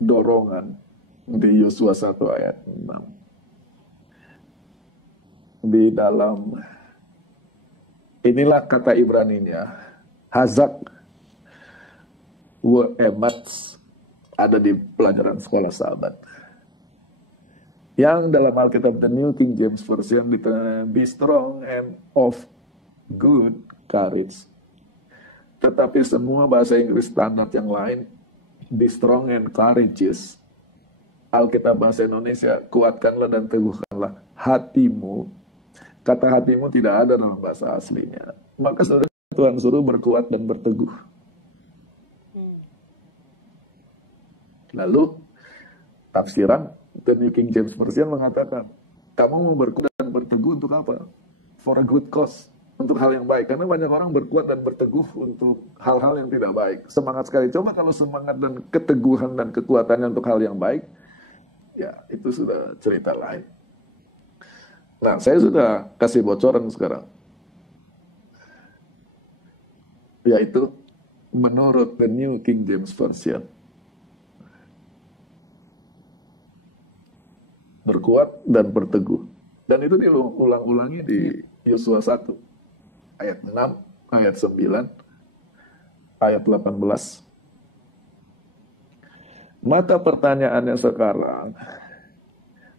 dorongan di Yosua 1 ayat 6. Di dalam, inilah kata Ibraninya, hazak ematz, ada di pelajaran sekolah sahabat. Yang dalam Alkitab The New King James Version ditulis, be strong and of good courage. Tetapi semua bahasa Inggris standar yang lain, be strong and courageous. Alkitab bahasa Indonesia, kuatkanlah dan teguhkanlah hatimu. Kata hatimu tidak ada dalam bahasa aslinya. Maka saudara, Tuhan suruh berkuat dan berteguh. Lalu tafsiran The New King James Version mengatakan, kamu mau berkuat dan berteguh untuk apa? For a good cause. Untuk hal yang baik. Karena banyak orang berkuat dan berteguh untuk hal-hal yang tidak baik. Semangat sekali. Coba kalau semangat dan keteguhan dan kekuatannya untuk hal yang baik, ya itu sudah cerita lain. Nah, saya sudah kasih bocoran sekarang. Yaitu menurut The New King James Version, berkuat dan berteguh. Dan itu diulang-ulangi di Yosua 1 ayat 6, ayat 9, ayat 18. Maka pertanyaannya sekarang,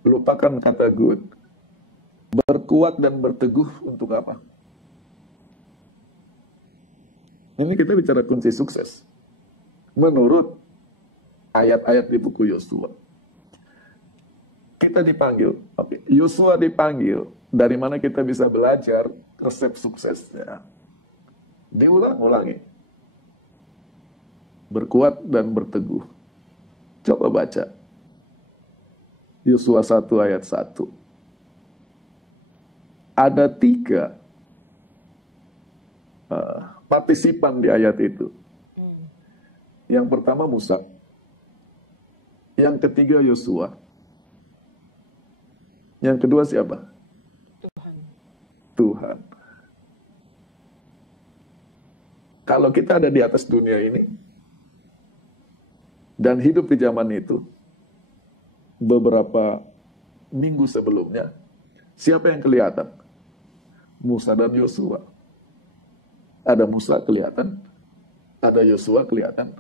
lupakan kata good, berkuat dan berteguh untuk apa? Ini kita bicara kunci sukses. Menurut ayat-ayat di buku Yosua. Kita dipanggil, Yosua dipanggil, dari mana kita bisa belajar resep suksesnya. Diulang-ulangi. Berkuat dan berteguh. Coba baca. Yosua 1 ayat 1. Ada 3 partisipan di ayat itu. Yang pertama Musa. Yang ketiga Yosua. Yang kedua siapa? Tuhan. Kalau kita ada di atas dunia ini dan hidup di zaman itu, beberapa minggu sebelumnya, siapa yang kelihatan? Musa dan Yosua. Ada Musa kelihatan, ada Yosua kelihatan.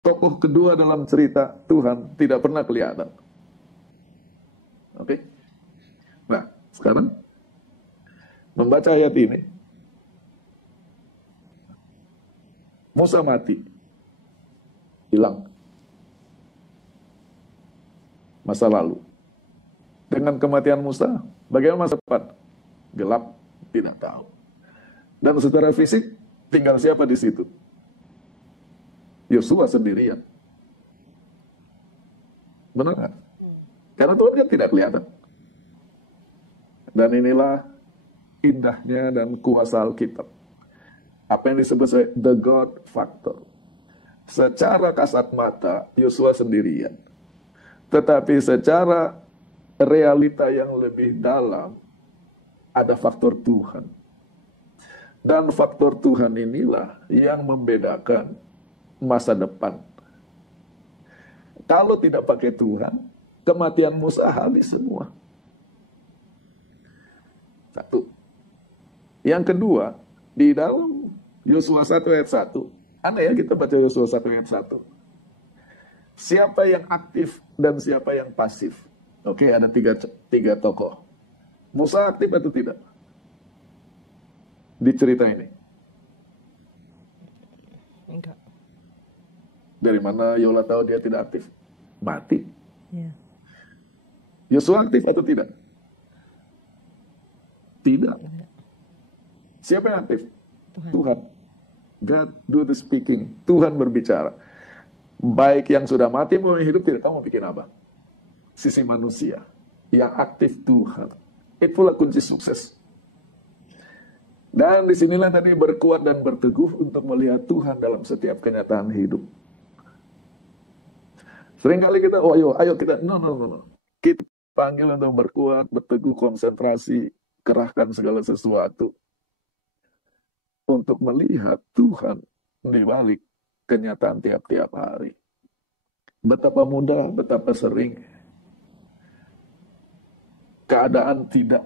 Tokoh kedua dalam cerita Tuhan tidak pernah kelihatan. Oke? Nah, sekarang membaca ayat ini. Musa mati. Hilang. Masa lalu. Dengan kematian Musa, bagaimana masa depan? Gelap, tidak tahu. Dan secara fisik, tinggal siapa di situ? Yosua sendirian. Benar nggak? Karena Tuhan kan tidak kelihatan. Dan inilah indahnya dan kuasa Alkitab. Apa yang disebut sebagai the God factor. Secara kasat mata, Yosua sendirian. Tetapi secara realita yang lebih dalam, ada faktor Tuhan. Dan faktor Tuhan inilah yang membedakan masa depan. Kalau tidak pakai Tuhan, kematian Musa habis semua. Satu. Yang kedua, di dalam Yosua 1 ayat 1, aneh ya kita baca Yosua 1 ayat 1. Siapa yang aktif dan siapa yang pasif? Oke, ada tiga tokoh. Musa aktif atau tidak? Di cerita ini. Enggak. Dari mana Yola tahu dia tidak aktif? Mati. Ya. Yosua aktif atau tidak? Tidak. Siapa yang aktif? Tuhan. God do the speaking. Tuhan berbicara. Baik yang sudah mati mau hidup tidak, kamu bikin apa? Sisi manusia. Yang aktif Tuhan. Itulah kunci sukses. Dan disinilah tadi berkuat dan berteguh untuk melihat Tuhan dalam setiap kenyataan hidup. Seringkali kita, ayo kita, no. Kita panggil untuk berkuat, berteguh, konsentrasi, kerahkan segala sesuatu. Untuk melihat Tuhan di balik kenyataan tiap-tiap hari. Betapa mudah, betapa sering keadaan tidak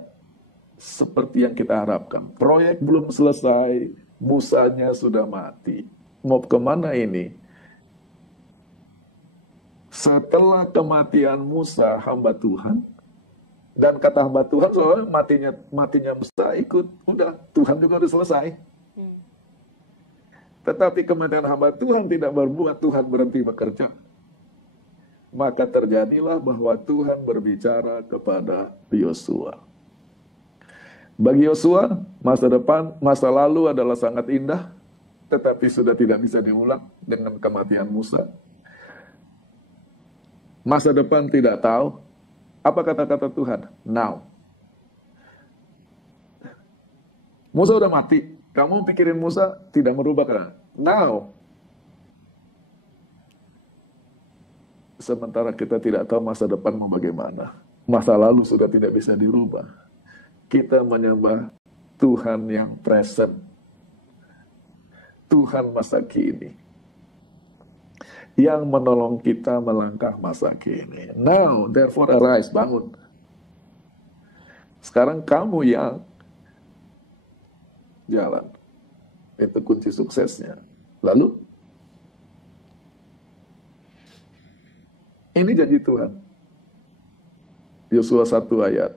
seperti yang kita harapkan. Proyek belum selesai, Musanya sudah mati. Mau kemana ini? Setelah kematian Musa, hamba Tuhan, dan kata hamba Tuhan, soalnya matinya Musa ikut, udah Tuhan juga udah selesai. Tetapi kematian hamba Tuhan tidak berbuat Tuhan berhenti bekerja. Maka terjadilah bahwa Tuhan berbicara kepada Yosua. Bagi Yosua, masa depan, masa lalu adalah sangat indah, tetapi sudah tidak bisa diulang dengan kematian Musa. Masa depan tidak tahu. Apa kata-kata Tuhan? Now. Musa udah mati. Kamu pikirin Musa tidak merubah kan? Now. Sementara kita tidak tahu masa depan mau bagaimana. Masa lalu sudah tidak bisa dirubah. Kita menyembah Tuhan yang present. Tuhan masa kini. Yang menolong kita melangkah masa kini. Now, therefore arise, bangun. Sekarang kamu yang jalan. Itu kunci suksesnya. Lalu, ini janji Tuhan. Yosua 1 ayat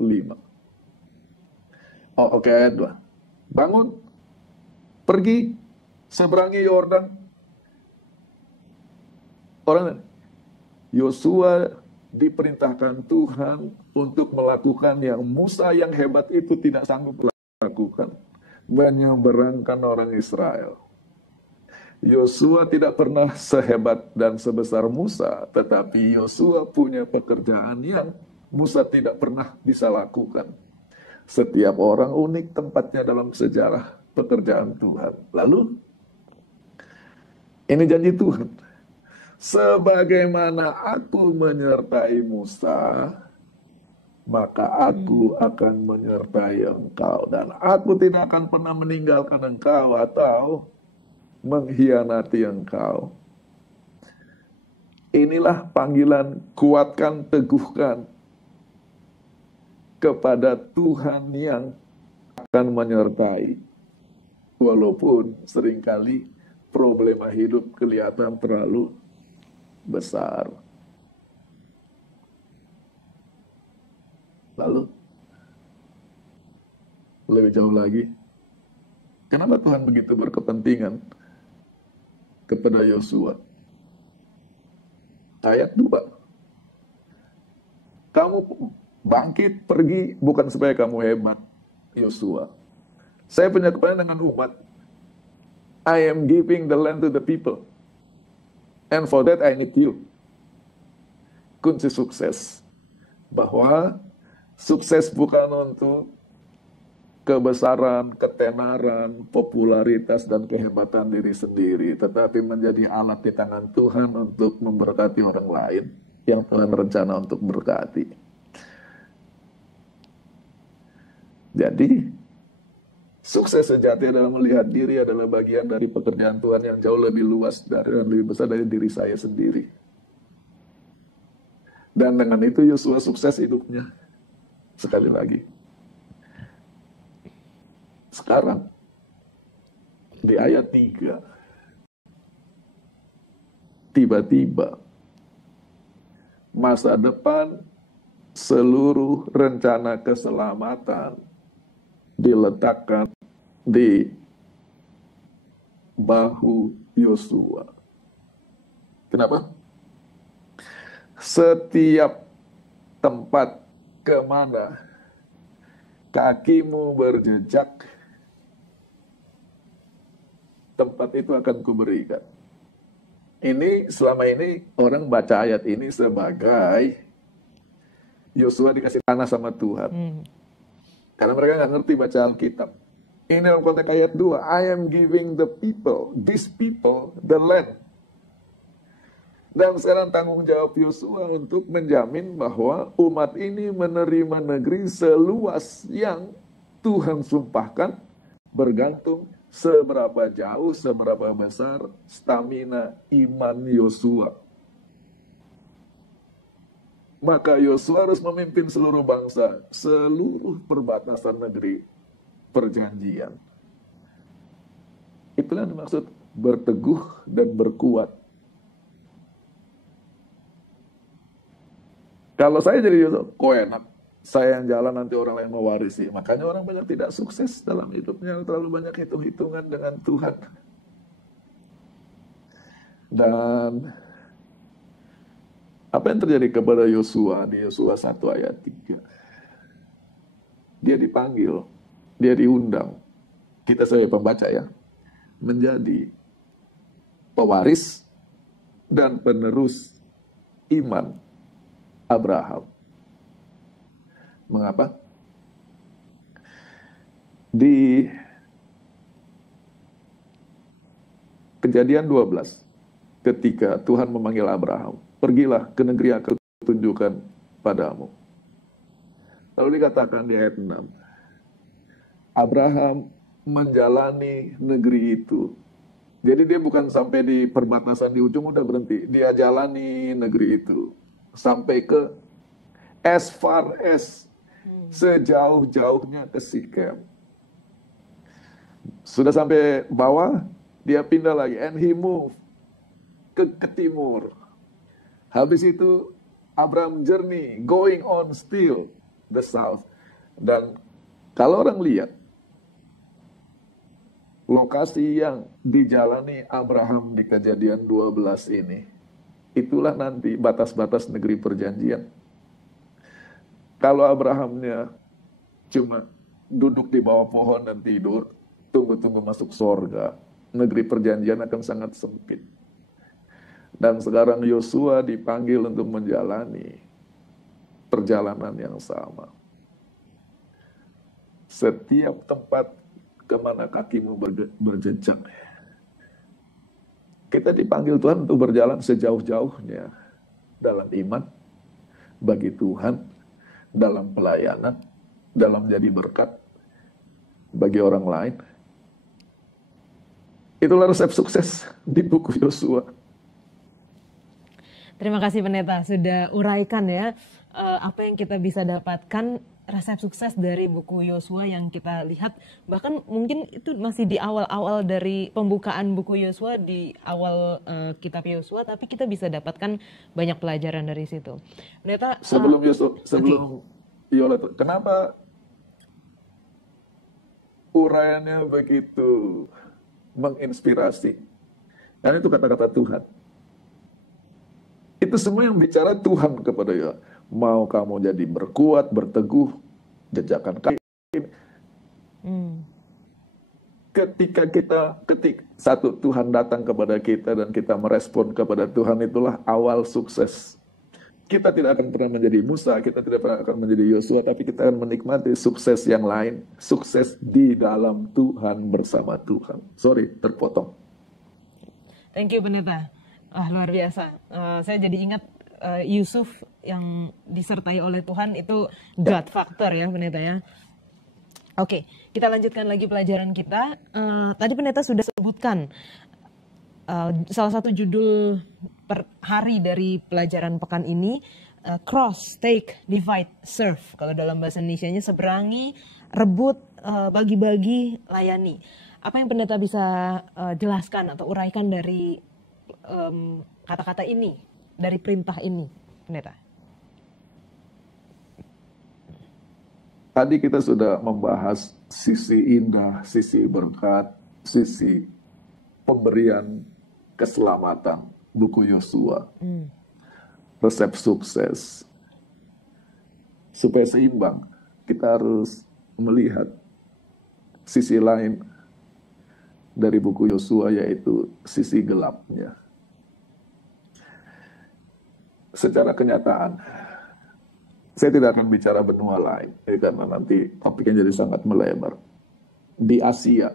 5. Oke, ayat 2. Bangun, pergi, seberangi Yordan. Orang Yosua diperintahkan Tuhan untuk melakukan yang Musa yang hebat itu tidak sanggup lakukan, menyeberangkan orang Israel. Yosua tidak pernah sehebat dan sebesar Musa, tetapi Yosua punya pekerjaan yang Musa tidak pernah bisa lakukan. Setiap orang unik tempatnya dalam sejarah pekerjaan Tuhan. Lalu, ini janji Tuhan. Sebagaimana aku menyertai Musa, maka aku akan menyertai engkau. Dan aku tidak akan pernah meninggalkan engkau atau mengkhianati engkau. Inilah panggilan, kuatkan, teguhkan kepada Tuhan yang akan menyertai. Walaupun seringkali problema hidup kelihatan terlalu besar. Lalu, lebih jauh lagi, kenapa Tuhan begitu berkepentingan kepada Yosua? Ayat 2. Kamu bangkit, pergi, bukan supaya kamu hebat, Yosua. Saya punya kepentingan dengan umat. I am giving the land to the people. And for that I need you. Kunci sukses. Bahwa sukses bukan untuk kebesaran, ketenaran, popularitas, dan kehebatan diri sendiri. Tetapi menjadi alat di tangan Tuhan untuk memberkati orang lain yang Tuhan rencana untuk berkati. Jadi, sukses sejati adalah melihat diri adalah bagian dari pekerjaan Tuhan yang jauh lebih luas dan lebih besar dari diri saya sendiri. Dan dengan itu Yosua sukses hidupnya. Sekali lagi. Sekarang, di ayat 3, tiba-tiba masa depan seluruh rencana keselamatan diletakkan di bahu Yosua. Kenapa? Setiap tempat kemana kakimu berjejak, tempat itu akan kuberikan. Ini selama ini orang baca ayat ini sebagai Yosua dikasih tanah sama Tuhan. Karena mereka nggak ngerti baca Alkitab. Ini dalam konteks ayat 2. I am giving the people, these people, the land. Dan sekarang tanggung jawab Yosua untuk menjamin bahwa umat ini menerima negeri seluas yang Tuhan sumpahkan, bergantung seberapa jauh, seberapa besar stamina iman Yosua. Maka Yosua harus memimpin seluruh bangsa, seluruh perbatasan negeri perjanjian. Itulah yang dimaksud berteguh dan berkuat. Kalau saya jadi Yosua, kok enak, saya yang jalan nanti orang lain mewarisi. Makanya orang banyak tidak sukses dalam hidupnya, terlalu banyak hitung-hitungan dengan Tuhan. Dan apa yang terjadi kepada Yosua di Yosua 1 ayat 3? Dia dipanggil, dia diundang. Kita sebagai pembaca ya, menjadi pewaris dan penerus iman Abraham. Mengapa? Di Kejadian 12, ketika Tuhan memanggil Abraham, pergilah ke negeri yang akan kutunjukkan padamu. Lalu dikatakan di ayat 6, Abraham menjalani negeri itu. Jadi dia bukan sampai di perbatasan di ujung udah berhenti. Dia jalani negeri itu. Sampai ke as far as, sejauh-jauhnya ke Sikem. Sudah sampai bawah, dia pindah lagi. And he moved ke timur. Habis itu Abraham journey, going on still the south. Dan kalau orang lihat lokasi yang dijalani Abraham di Kejadian 12 ini, itulah nanti batas-batas negeri perjanjian. Kalau Abrahamnya cuma duduk di bawah pohon dan tidur, tunggu-tunggu masuk sorga, negeri perjanjian akan sangat sempit. Dan sekarang Yosua dipanggil untuk menjalani perjalanan yang sama. Setiap tempat kemana kakimu berjejak, kita dipanggil Tuhan untuk berjalan sejauh-jauhnya dalam iman bagi Tuhan, dalam pelayanan, dalam jadi berkat bagi orang lain. Itulah resep sukses di buku Yosua. Terima kasih Pendeta sudah uraikan ya apa yang kita bisa dapatkan resep sukses dari buku Yosua yang kita lihat, bahkan mungkin itu masih di awal-awal dari pembukaan buku Yosua, di awal kitab Yosua, tapi kita bisa dapatkan banyak pelajaran dari situ. Pendeta, sebelum Yola, kenapa uraiannya begitu menginspirasi? Karena itu kata-kata Tuhan. Itu semua yang bicara Tuhan kepada Yola. Mau kamu jadi berkuat, berteguh, jejakan kaki. Ketika satu Tuhan datang kepada kita dan kita merespon kepada Tuhan, itulah awal sukses. Kita tidak akan pernah menjadi Musa, kita tidak pernah akan menjadi Yosua, tapi kita akan menikmati sukses yang lain. Sukses di dalam Tuhan, bersama Tuhan. Sorry, terpotong. Thank you Pendeta. Luar biasa. Saya jadi ingat Yusuf yang disertai oleh Tuhan itu God factor ya Pendeta ya. Oke, kita lanjutkan lagi pelajaran kita. Tadi Pendeta sudah sebutkan salah satu judul per hari dari pelajaran pekan ini, cross, take, divide, serve. Kalau dalam bahasa Indonesianya seberangi, rebut, bagi-bagi, layani. Apa yang Pendeta bisa jelaskan atau uraikan dari kata-kata ini, dari perintah ini, Pendeta? Tadi kita sudah membahas sisi indah, sisi berkat, sisi pemberian keselamatan buku Yosua. Resep sukses. Supaya seimbang, kita harus melihat sisi lain dari buku Yosua, yaitu sisi gelapnya. Secara kenyataan, saya tidak akan bicara benua lain, karena nanti topiknya jadi sangat melebar. Di Asia,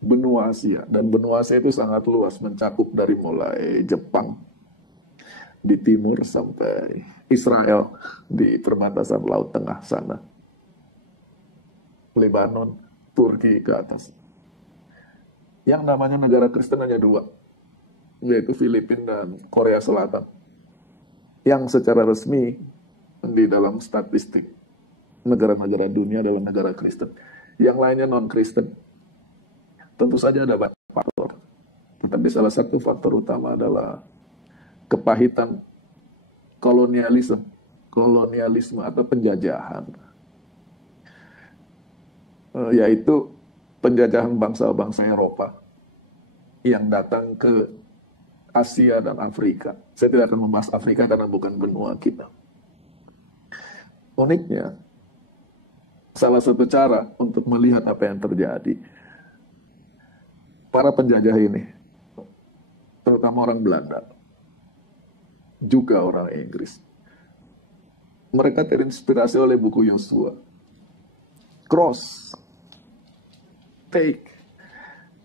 benua Asia, dan benua Asia itu sangat luas, mencakup dari mulai Jepang di timur sampai Israel di perbatasan Laut Tengah sana, Lebanon, Turki ke atas. Yang namanya negara Kristen hanya dua, yaitu Filipina dan Korea Selatan, yang secara resmi di dalam statistik negara-negara dunia adalah negara Kristen. Yang lainnya non-Kristen. Tentu saja ada banyak faktor, tetapi salah satu faktor utama adalah kepahitan kolonialisme atau penjajahan, yaitu penjajahan bangsa-bangsa Eropa yang datang ke Asia dan Afrika. Saya tidak akan membahas Afrika karena bukan benua kita. Uniknya, salah satu cara untuk melihat apa yang terjadi, para penjajah ini, terutama orang Belanda, juga orang Inggris, mereka terinspirasi oleh buku Yosua. Cross, take,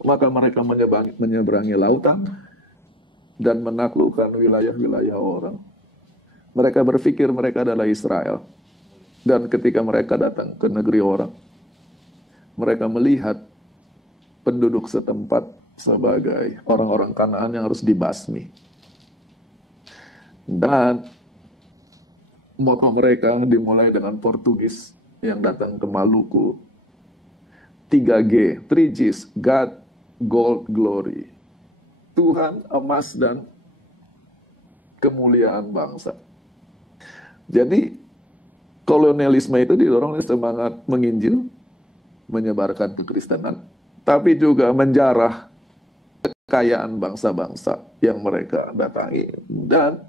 maka mereka menyeberangi lautan dan menaklukkan wilayah-wilayah orang. Mereka berpikir mereka adalah Israel. Dan ketika mereka datang ke negeri orang, mereka melihat penduduk setempat sebagai orang-orang Kanaan yang harus dibasmi. Dan moto mereka dimulai dengan Portugis yang datang ke Maluku. 3G, 3Gs, God, Gold, Glory. Tuhan, emas, dan kemuliaan bangsa. Jadi, kolonialisme itu didorong oleh semangat menginjil, menyebarkan kekristenan, tapi juga menjarah kekayaan bangsa-bangsa yang mereka datangi. Dan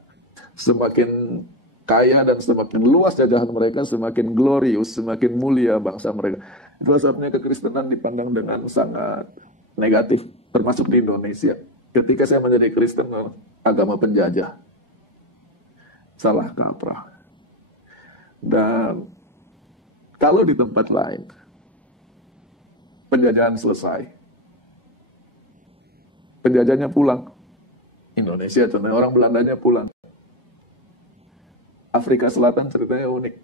semakin kaya dan semakin luas jajahan mereka, semakin glorious, semakin mulia bangsa mereka. Itulah sebabnya kekristenan dipandang dengan sangat negatif, termasuk di Indonesia. Ketika saya menjadi Kristen, agama penjajah, salah kaprah. Dan kalau di tempat lain, penjajahan selesai, penjajahnya pulang. Indonesia contohnya, orang Belandanya pulang. Afrika Selatan ceritanya unik.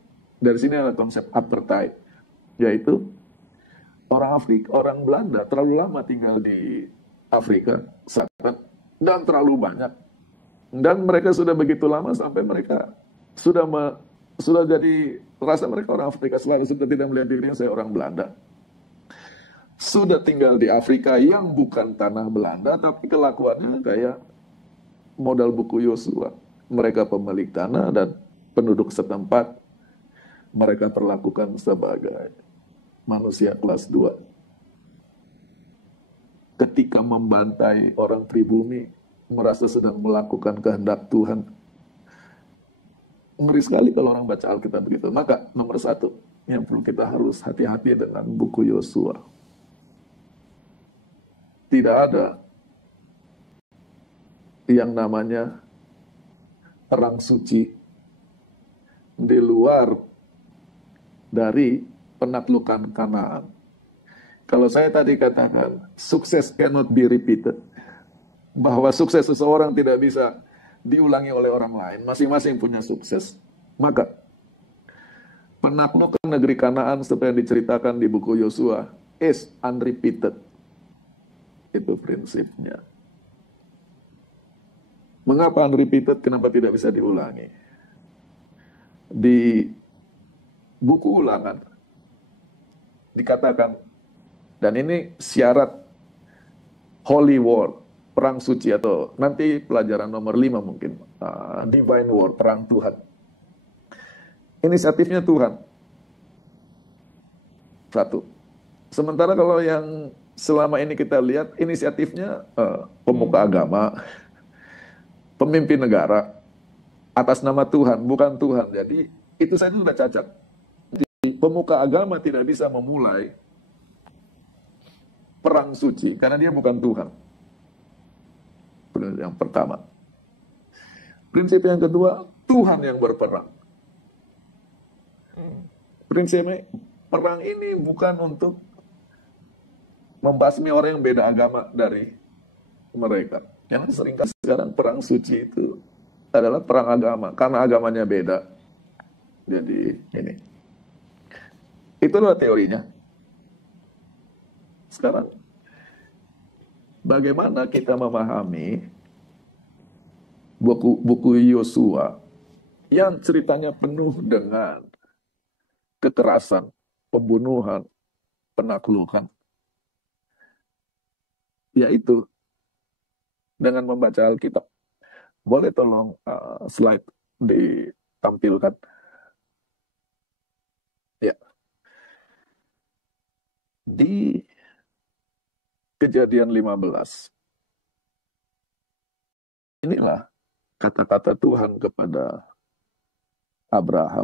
Dari sini ada konsep apartheid, yaitu orang Belanda terlalu lama tinggal di Afrika Selatan dan terlalu banyak. Dan mereka sudah begitu lama sampai mereka sudah jadi rasa mereka orang Afrika Selatan, sudah tidak melihat dirinya saya orang Belanda. Sudah tinggal di Afrika yang bukan tanah Belanda, tapi kelakuannya kayak modal buku Yosua. Mereka pemilik tanah dan penduduk setempat mereka perlakukan sebagai manusia kelas 2. Ketika membantai orang pribumi, merasa sedang melakukan kehendak Tuhan. Ngeri sekali kalau orang baca Alkitab begitu. Maka nomor 1 yang perlu kita harus hati-hati dengan buku Yosua. Tidak ada yang namanya perang suci di luar dari penaklukan Kanaan. Kalau saya tadi katakan, sukses cannot be repeated. Bahwa sukses seseorang tidak bisa diulangi oleh orang lain. Masing-masing punya sukses. Maka, penaklukan negeri Kanaan seperti yang diceritakan di buku Yosua is unrepeated. Itu prinsipnya. Mengapa unrepeated? Kenapa tidak bisa diulangi? Di buku Ulangan dikatakan, dan ini syarat Holy War, perang suci, atau nanti pelajaran nomor 5 mungkin, Divine War, perang Tuhan. Inisiatifnya Tuhan. 1. Sementara kalau yang selama ini kita lihat, inisiatifnya pemuka agama, pemimpin negara, atas nama Tuhan, bukan Tuhan. Jadi itu saja sudah cacat. Pemuka agama tidak bisa memulai perang suci karena dia bukan Tuhan. Prinsip yang pertama. Prinsip yang kedua, Tuhan yang berperang. Prinsipnya, perang ini bukan untuk membasmi orang yang beda agama dari mereka. Yang seringkali sekarang perang suci itu adalah perang agama karena agamanya beda. Jadi ini. Itulah teorinya. Sekarang, bagaimana kita memahami buku Yosua yang ceritanya penuh dengan kekerasan, pembunuhan, penaklukan? Yaitu dengan membaca Alkitab. Boleh tolong slide ditampilkan? Ya. Di Kejadian 15. Inilah kata-kata Tuhan kepada Abraham,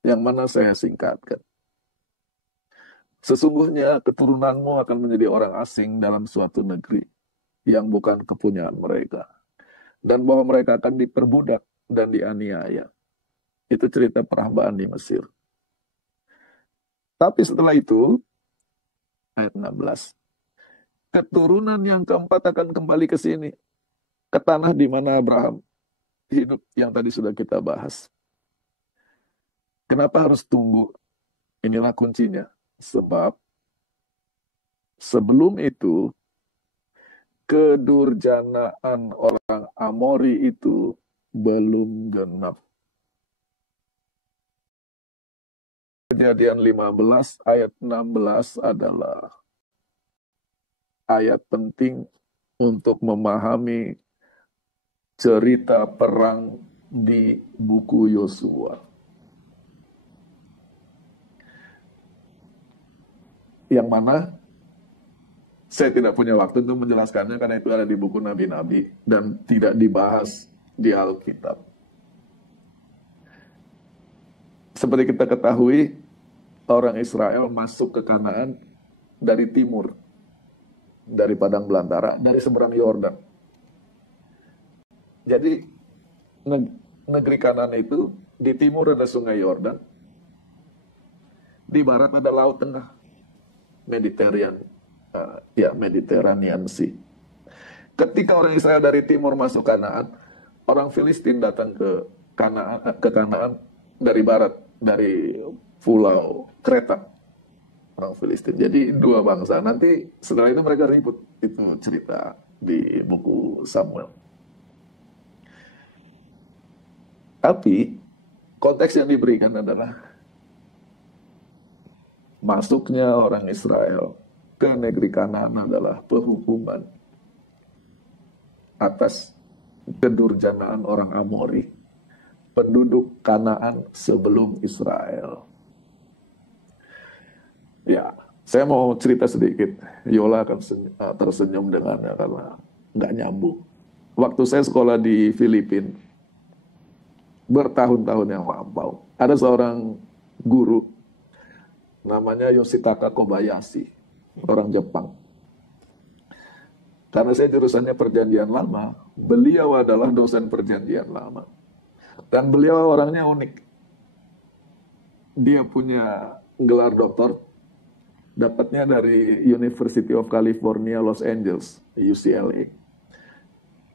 yang mana saya singkatkan. Sesungguhnya keturunanmu akan menjadi orang asing dalam suatu negeri yang bukan kepunyaan mereka. Dan bahwa mereka akan diperbudak dan dianiaya. Itu cerita perhambaan di Mesir. Tapi setelah itu, ayat 16, keturunan yang keempat akan kembali ke sini, ke tanah di mana Abraham hidup, yang tadi sudah kita bahas. Kenapa harus tunggu? Inilah kuncinya. Sebab sebelum itu, kedurjanaan orang Amori itu belum genap. Kejadian 15 ayat 16 adalah ayat penting untuk memahami cerita perang di buku Yosua. yang mana saya tidak punya waktu untuk menjelaskannya karena itu ada di buku Nabi-Nabi dan tidak dibahas di Alkitab. Seperti kita ketahui, orang Israel masuk ke Kanaan dari timur, dari padang belantara, dari seberang Yordan. Jadi negeri Kanaan itu di timur ada sungai Yordan, di barat ada Laut Tengah, Mediterranean Sea. Ketika orang Israel dari timur masuk Kanaan, orang Filistin datang ke Kanaan dari barat, dari pulau Kreta. Orang Filistin. Jadi dua bangsa. Nanti setelah itu mereka ribut. Itu cerita di buku Samuel. Tapi konteks yang diberikan adalah masuknya orang Israel ke negeri Kanaan adalah penghukuman atas kedurjanaan orang Amori, penduduk Kanaan sebelum Israel. Ya, saya mau cerita sedikit. Yola akan tersenyum dengannya karena nggak nyambung. Waktu saya sekolah di Filipina, bertahun-tahun yang lampau, ada seorang guru namanya Yoshitaka Kobayashi, orang Jepang. Karena saya jurusannya Perjanjian Lama, beliau adalah dosen Perjanjian Lama. Dan beliau orangnya unik. Dia punya gelar doktor, dapatnya dari University of California, Los Angeles, UCLA.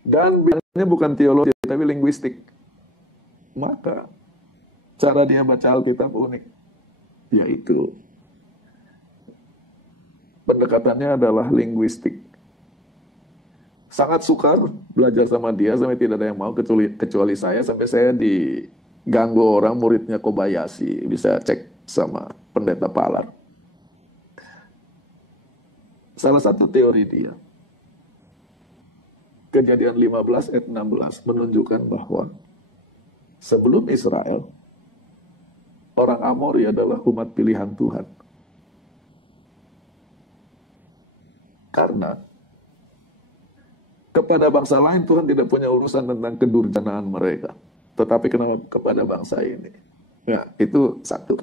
Dan bidangnya bukan teologi, tapi linguistik. Maka cara dia baca Alkitab unik, yaitu pendekatannya adalah linguistik. Sangat sukar belajar sama dia, sampai tidak ada yang mau kecuali saya, sampai saya diganggu orang muridnya Kobayashi. Bisa cek sama Pendeta Palar. Salah satu teori dia, Kejadian 15 ayat 16 menunjukkan bahwa sebelum Israel, orang Amori adalah umat pilihan Tuhan. Karena kepada bangsa lain Tuhan tidak punya urusan tentang kedurjanaan mereka. Tetapi kenapa kepada bangsa ini? Ya, itu satu.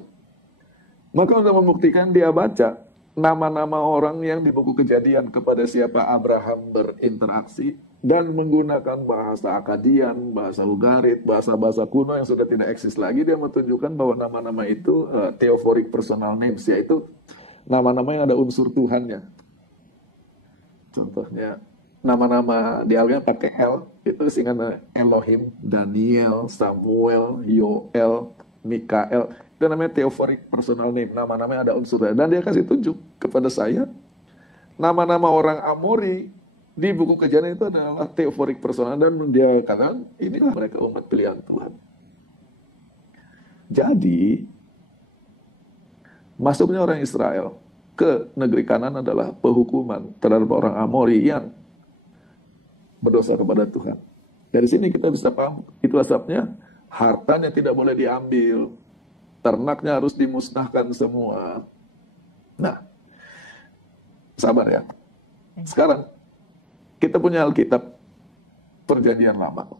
Maka untuk membuktikan dia baca nama-nama orang yang di buku Kejadian kepada siapa Abraham berinteraksi dan menggunakan bahasa Akadian, bahasa Ugarit, bahasa-bahasa kuno yang sudah tidak eksis lagi. Dia menunjukkan bahwa nama-nama itu theophoric personal names, yaitu nama-nama yang ada unsur Tuhannya. Contohnya nama-nama di Alkitab pakai L, itu singkatan Elohim, Daniel, Samuel, Yoel, Mikael. Itu namanya theophoric personal name, nama-nama yang ada unsurnya. Dan dia kasih tunjuk kepada saya, nama-nama orang Amori di buku Kejadian itu adalah theophoric personal, dan dia katakan inilah mereka umat pilihan Tuhan. Jadi masuknya orang Israel ke negeri Kanaan adalah penghukuman terhadap orang Amori yang berdosa kepada Tuhan. Dari sini kita bisa paham, itulah sebabnya hartanya tidak boleh diambil, ternaknya harus dimusnahkan semua. Nah, sabar ya. Sekarang kita punya Alkitab Perjanjian Lama.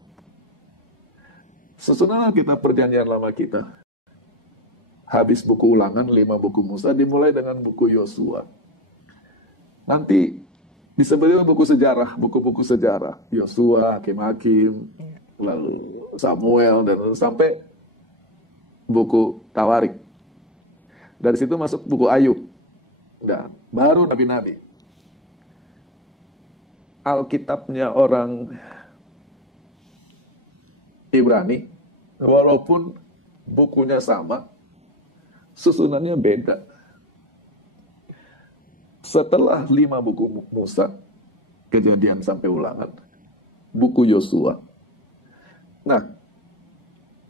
Sesudah Alkitab Perjanjian Lama kita, habis buku Ulangan, 5 buku Musa, dimulai dengan buku Yosua. Nanti disebutnya buku sejarah, buku-buku sejarah. Yosua, Hakim-Hakim, lalu Samuel, dan sampai buku Tawarik. Dari situ masuk buku Ayub. Dan baru Nabi-Nabi. Alkitabnya orang Ibrani, walaupun bukunya sama, susunannya beda. Setelah 5 buku Musa, Kejadian sampai Ulangan, buku Yosua. Nah,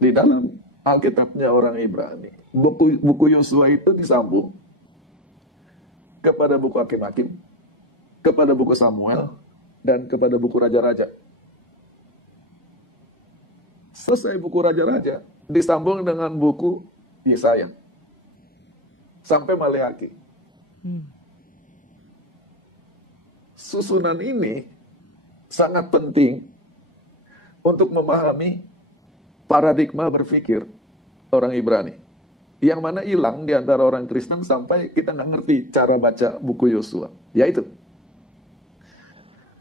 di dalam Alkitabnya orang Ibrani, buku Yosua itu disambung kepada buku Hakim-Hakim, kepada buku Samuel, dan kepada buku Raja-Raja. Selesai buku Raja-Raja, disambung dengan buku Yesaya sampai Maleakhi. Susunan ini sangat penting untuk memahami paradigma berpikir orang Ibrani. Yang mana hilang di antara orang Kristen sampai kita nggak ngerti cara baca buku Yosua. Yaitu,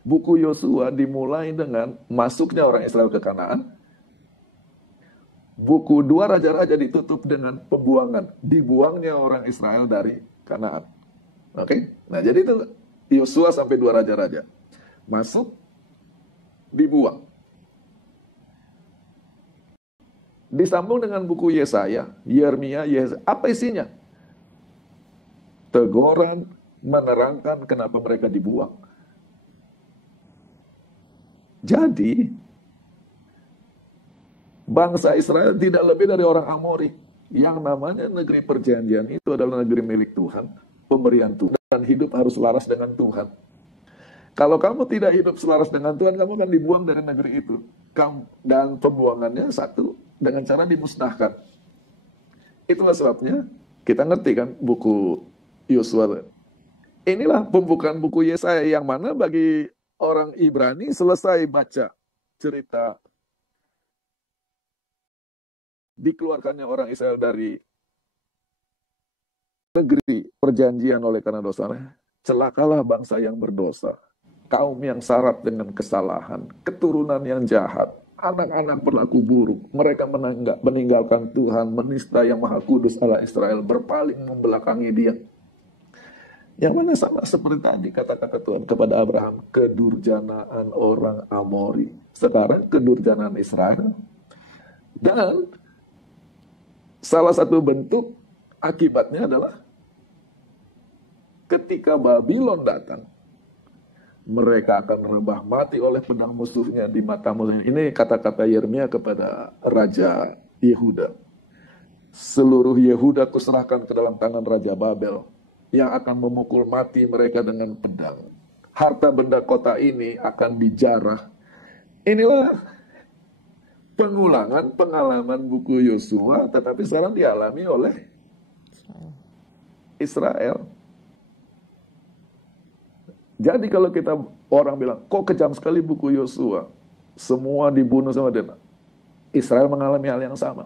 buku Yosua dimulai dengan masuknya orang Israel ke Kanaan. Buku Dua Raja-Raja ditutup dengan dibuangnya orang Israel dari Kanaan. Oke? Nah, jadi itu Yosua sampai Dua Raja-Raja. Masuk, dibuang. Disambung dengan buku Yesaya, Yeremia, Yesaya. Apa isinya? Teguran menerangkan kenapa mereka dibuang. Jadi, bangsa Israel tidak lebih dari orang Amori. Yang namanya negeri perjanjian itu adalah negeri milik Tuhan, pemberian Tuhan, dan hidup harus selaras dengan Tuhan. Kalau kamu tidak hidup selaras dengan Tuhan, kamu akan dibuang dari negeri itu. Dan pembuangannya satu, dengan cara dimusnahkan. Itulah sebabnya kita ngerti kan buku Yosua. Inilah pembukaan buku Yesaya yang mana bagi orang Ibrani selesai baca cerita dikeluarkannya orang Israel dari negeri perjanjian oleh karena dosanya. Celakalah bangsa yang berdosa, kaum yang syarat dengan kesalahan, keturunan yang jahat, anak-anak berlaku buruk, mereka meninggalkan Tuhan, menista yang Maha Kudus Allah Israel, berpaling membelakangi Dia. Yang mana sama seperti tadi kata-kata Tuhan kepada Abraham, kedurjanaan orang Amori. Sekarang kedurjanaan Israel. Dan salah satu bentuk akibatnya adalah ketika Babylon datang, mereka akan rebah mati oleh pedang musuhnya di mata musuhnya. Ini kata-kata Yeremia kepada Raja Yehuda. Seluruh Yehuda kuserahkan ke dalam tangan Raja Babel yang akan memukul mati mereka dengan pedang. Harta benda kota ini akan dijarah. Inilah pengulangan pengalaman buku Yosua, tetapi sekarang dialami oleh Israel. Jadi kalau orang bilang, kok kejam sekali buku Yosua, semua dibunuh sama dia. Israel mengalami hal yang sama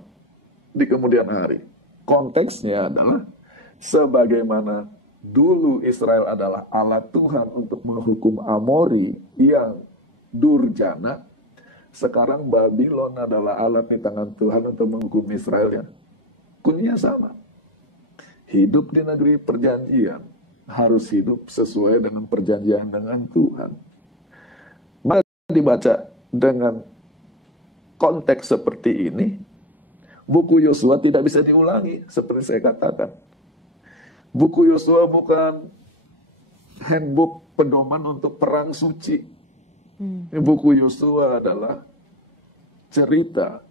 di kemudian hari. Konteksnya adalah sebagaimana dulu Israel adalah alat Tuhan untuk menghukum Amori yang durjana, sekarang Babylon adalah alat di tangan Tuhan untuk menghukum Israel yang kunyinya sama. Hidup di negeri perjanjian harus hidup sesuai dengan perjanjian dengan Tuhan. Maka dibaca dengan konteks seperti ini, buku Yosua tidak bisa diulangi, seperti saya katakan. Buku Yosua bukan handbook pedoman untuk perang suci. Buku Yosua adalah cerita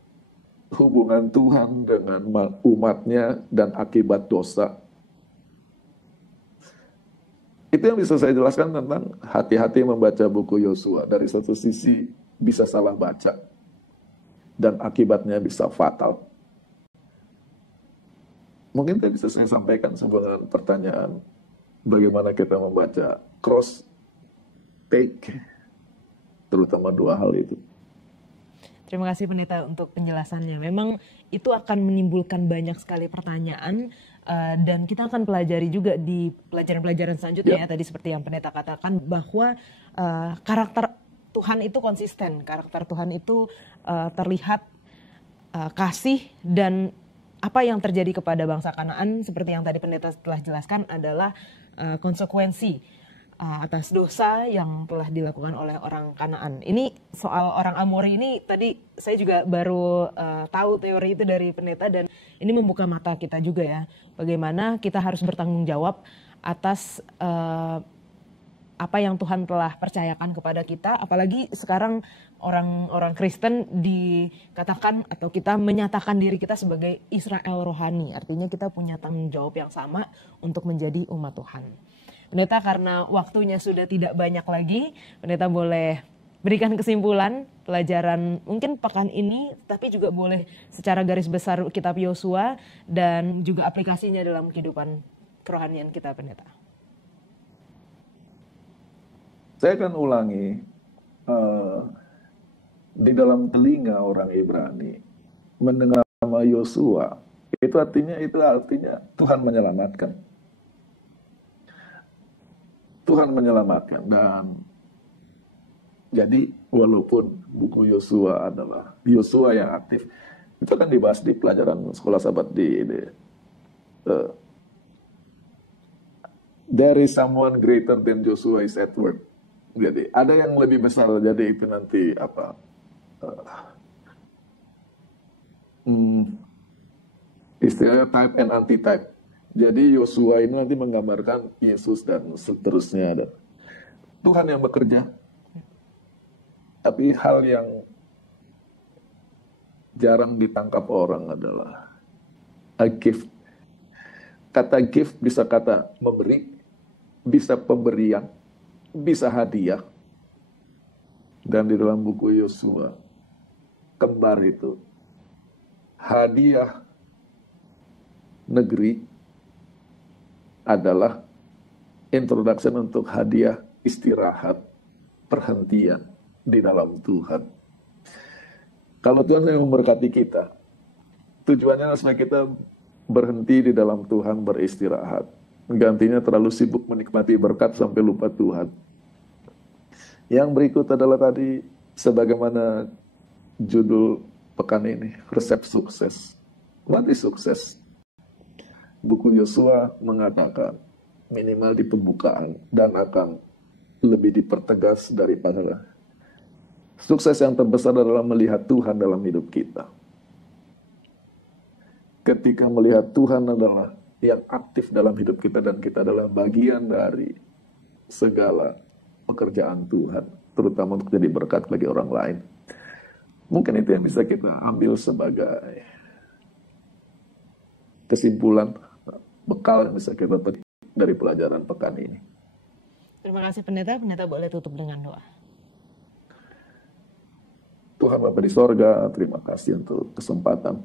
hubungan Tuhan dengan umatnya dan akibat dosa. Itu yang bisa saya jelaskan tentang hati-hati membaca buku Yosua. Dari satu sisi bisa salah baca dan akibatnya bisa fatal. Mungkin tadi bisa saya sampaikan sebuah pertanyaan bagaimana kita membaca cross take, terutama dua hal itu. Terima kasih Pendeta untuk penjelasannya. Memang itu akan menimbulkan banyak sekali pertanyaan dan kita akan pelajari juga di pelajaran-pelajaran selanjutnya. Tadi seperti yang Pendeta katakan bahwa karakter Tuhan itu konsisten, karakter Tuhan itu terlihat kasih, dan apa yang terjadi kepada bangsa Kanaan seperti yang tadi Pendeta telah jelaskan adalah konsekuensi atas dosa yang telah dilakukan oleh orang Kanaan. Ini soal orang Amori ini tadi saya juga baru tahu teori itu dari Pendeta, dan ini membuka mata kita juga ya. Bagaimana kita harus bertanggung jawab atas apa yang Tuhan telah percayakan kepada kita. Apalagi sekarang orang Kristen dikatakan atau kita menyatakan diri kita sebagai Israel rohani. Artinya kita punya tanggung jawab yang sama untuk menjadi umat Tuhan. Pendeta, karena waktunya sudah tidak banyak lagi, Pendeta boleh berikan kesimpulan pelajaran mungkin pekan ini, tapi juga boleh secara garis besar kitab Yosua dan juga aplikasinya dalam kehidupan kerohanian kita, Pendeta. Saya akan ulangi, eh, di dalam telinga orang Ibrani mendengar nama Yosua, itu artinya Tuhan menyelamatkan. Tuhan menyelamatkan. Dan jadi walaupun buku Yosua adalah Yosua yang aktif, itu akan dibahas di pelajaran sekolah sahabat uh, there is someone greater than Joshua is at work. Jadi ada yang lebih besar, jadi itu nanti apa? Istilahnya type and anti-type. Jadi Yosua ini nanti menggambarkan Yesus dan seterusnya. Dan Tuhan yang bekerja. Tapi hal yang jarang ditangkap orang adalah a gift. Kata gift bisa kata memberi, bisa pemberian, bisa hadiah. Dan di dalam buku Yosua, kembar itu, hadiah negeri adalah introduction untuk hadiah istirahat, perhentian di dalam Tuhan. Kalau Tuhan yang memberkati kita, tujuannya supaya kita berhenti di dalam Tuhan, beristirahat. Gantinya terlalu sibuk menikmati berkat sampai lupa Tuhan. Yang berikut adalah tadi, sebagaimana judul pekan ini, resep sukses. What is sukses? Buku Yosua mengatakan, minimal di pembukaan, dan akan lebih dipertegas daripada sukses yang terbesar adalah melihat Tuhan dalam hidup kita. Ketika melihat Tuhan adalah yang aktif dalam hidup kita dan kita adalah bagian dari segala pekerjaan Tuhan, terutama untuk jadi berkat bagi orang lain. Mungkin itu yang bisa kita ambil sebagai kesimpulan, bekal yang bisa kita petik dari pelajaran pekan ini. Terima kasih pendeta. Pendeta boleh tutup dengan doa. Tuhan Bapa di sorga, terima kasih untuk kesempatan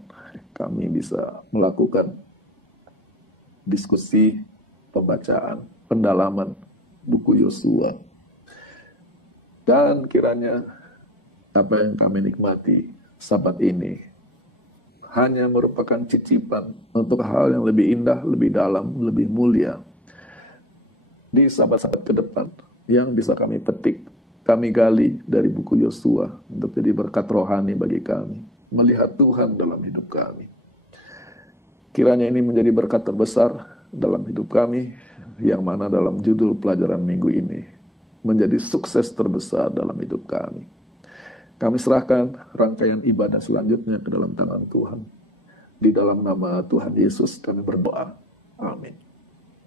kami bisa melakukan diskusi, pembacaan, pendalaman buku Yosua. Dan kiranya apa yang kami nikmati sabat ini hanya merupakan cicipan untuk hal yang lebih indah, lebih dalam, lebih mulia di sabat-sabat ke depan yang bisa kami petik, kami gali dari buku Yosua untuk jadi berkat rohani bagi kami, melihat Tuhan dalam hidup kami. Kiranya ini menjadi berkat terbesar dalam hidup kami, yang mana dalam judul pelajaran minggu ini menjadi sukses terbesar dalam hidup kami. Kami serahkan rangkaian ibadah selanjutnya ke dalam tangan Tuhan. Di dalam nama Tuhan Yesus kami berdoa.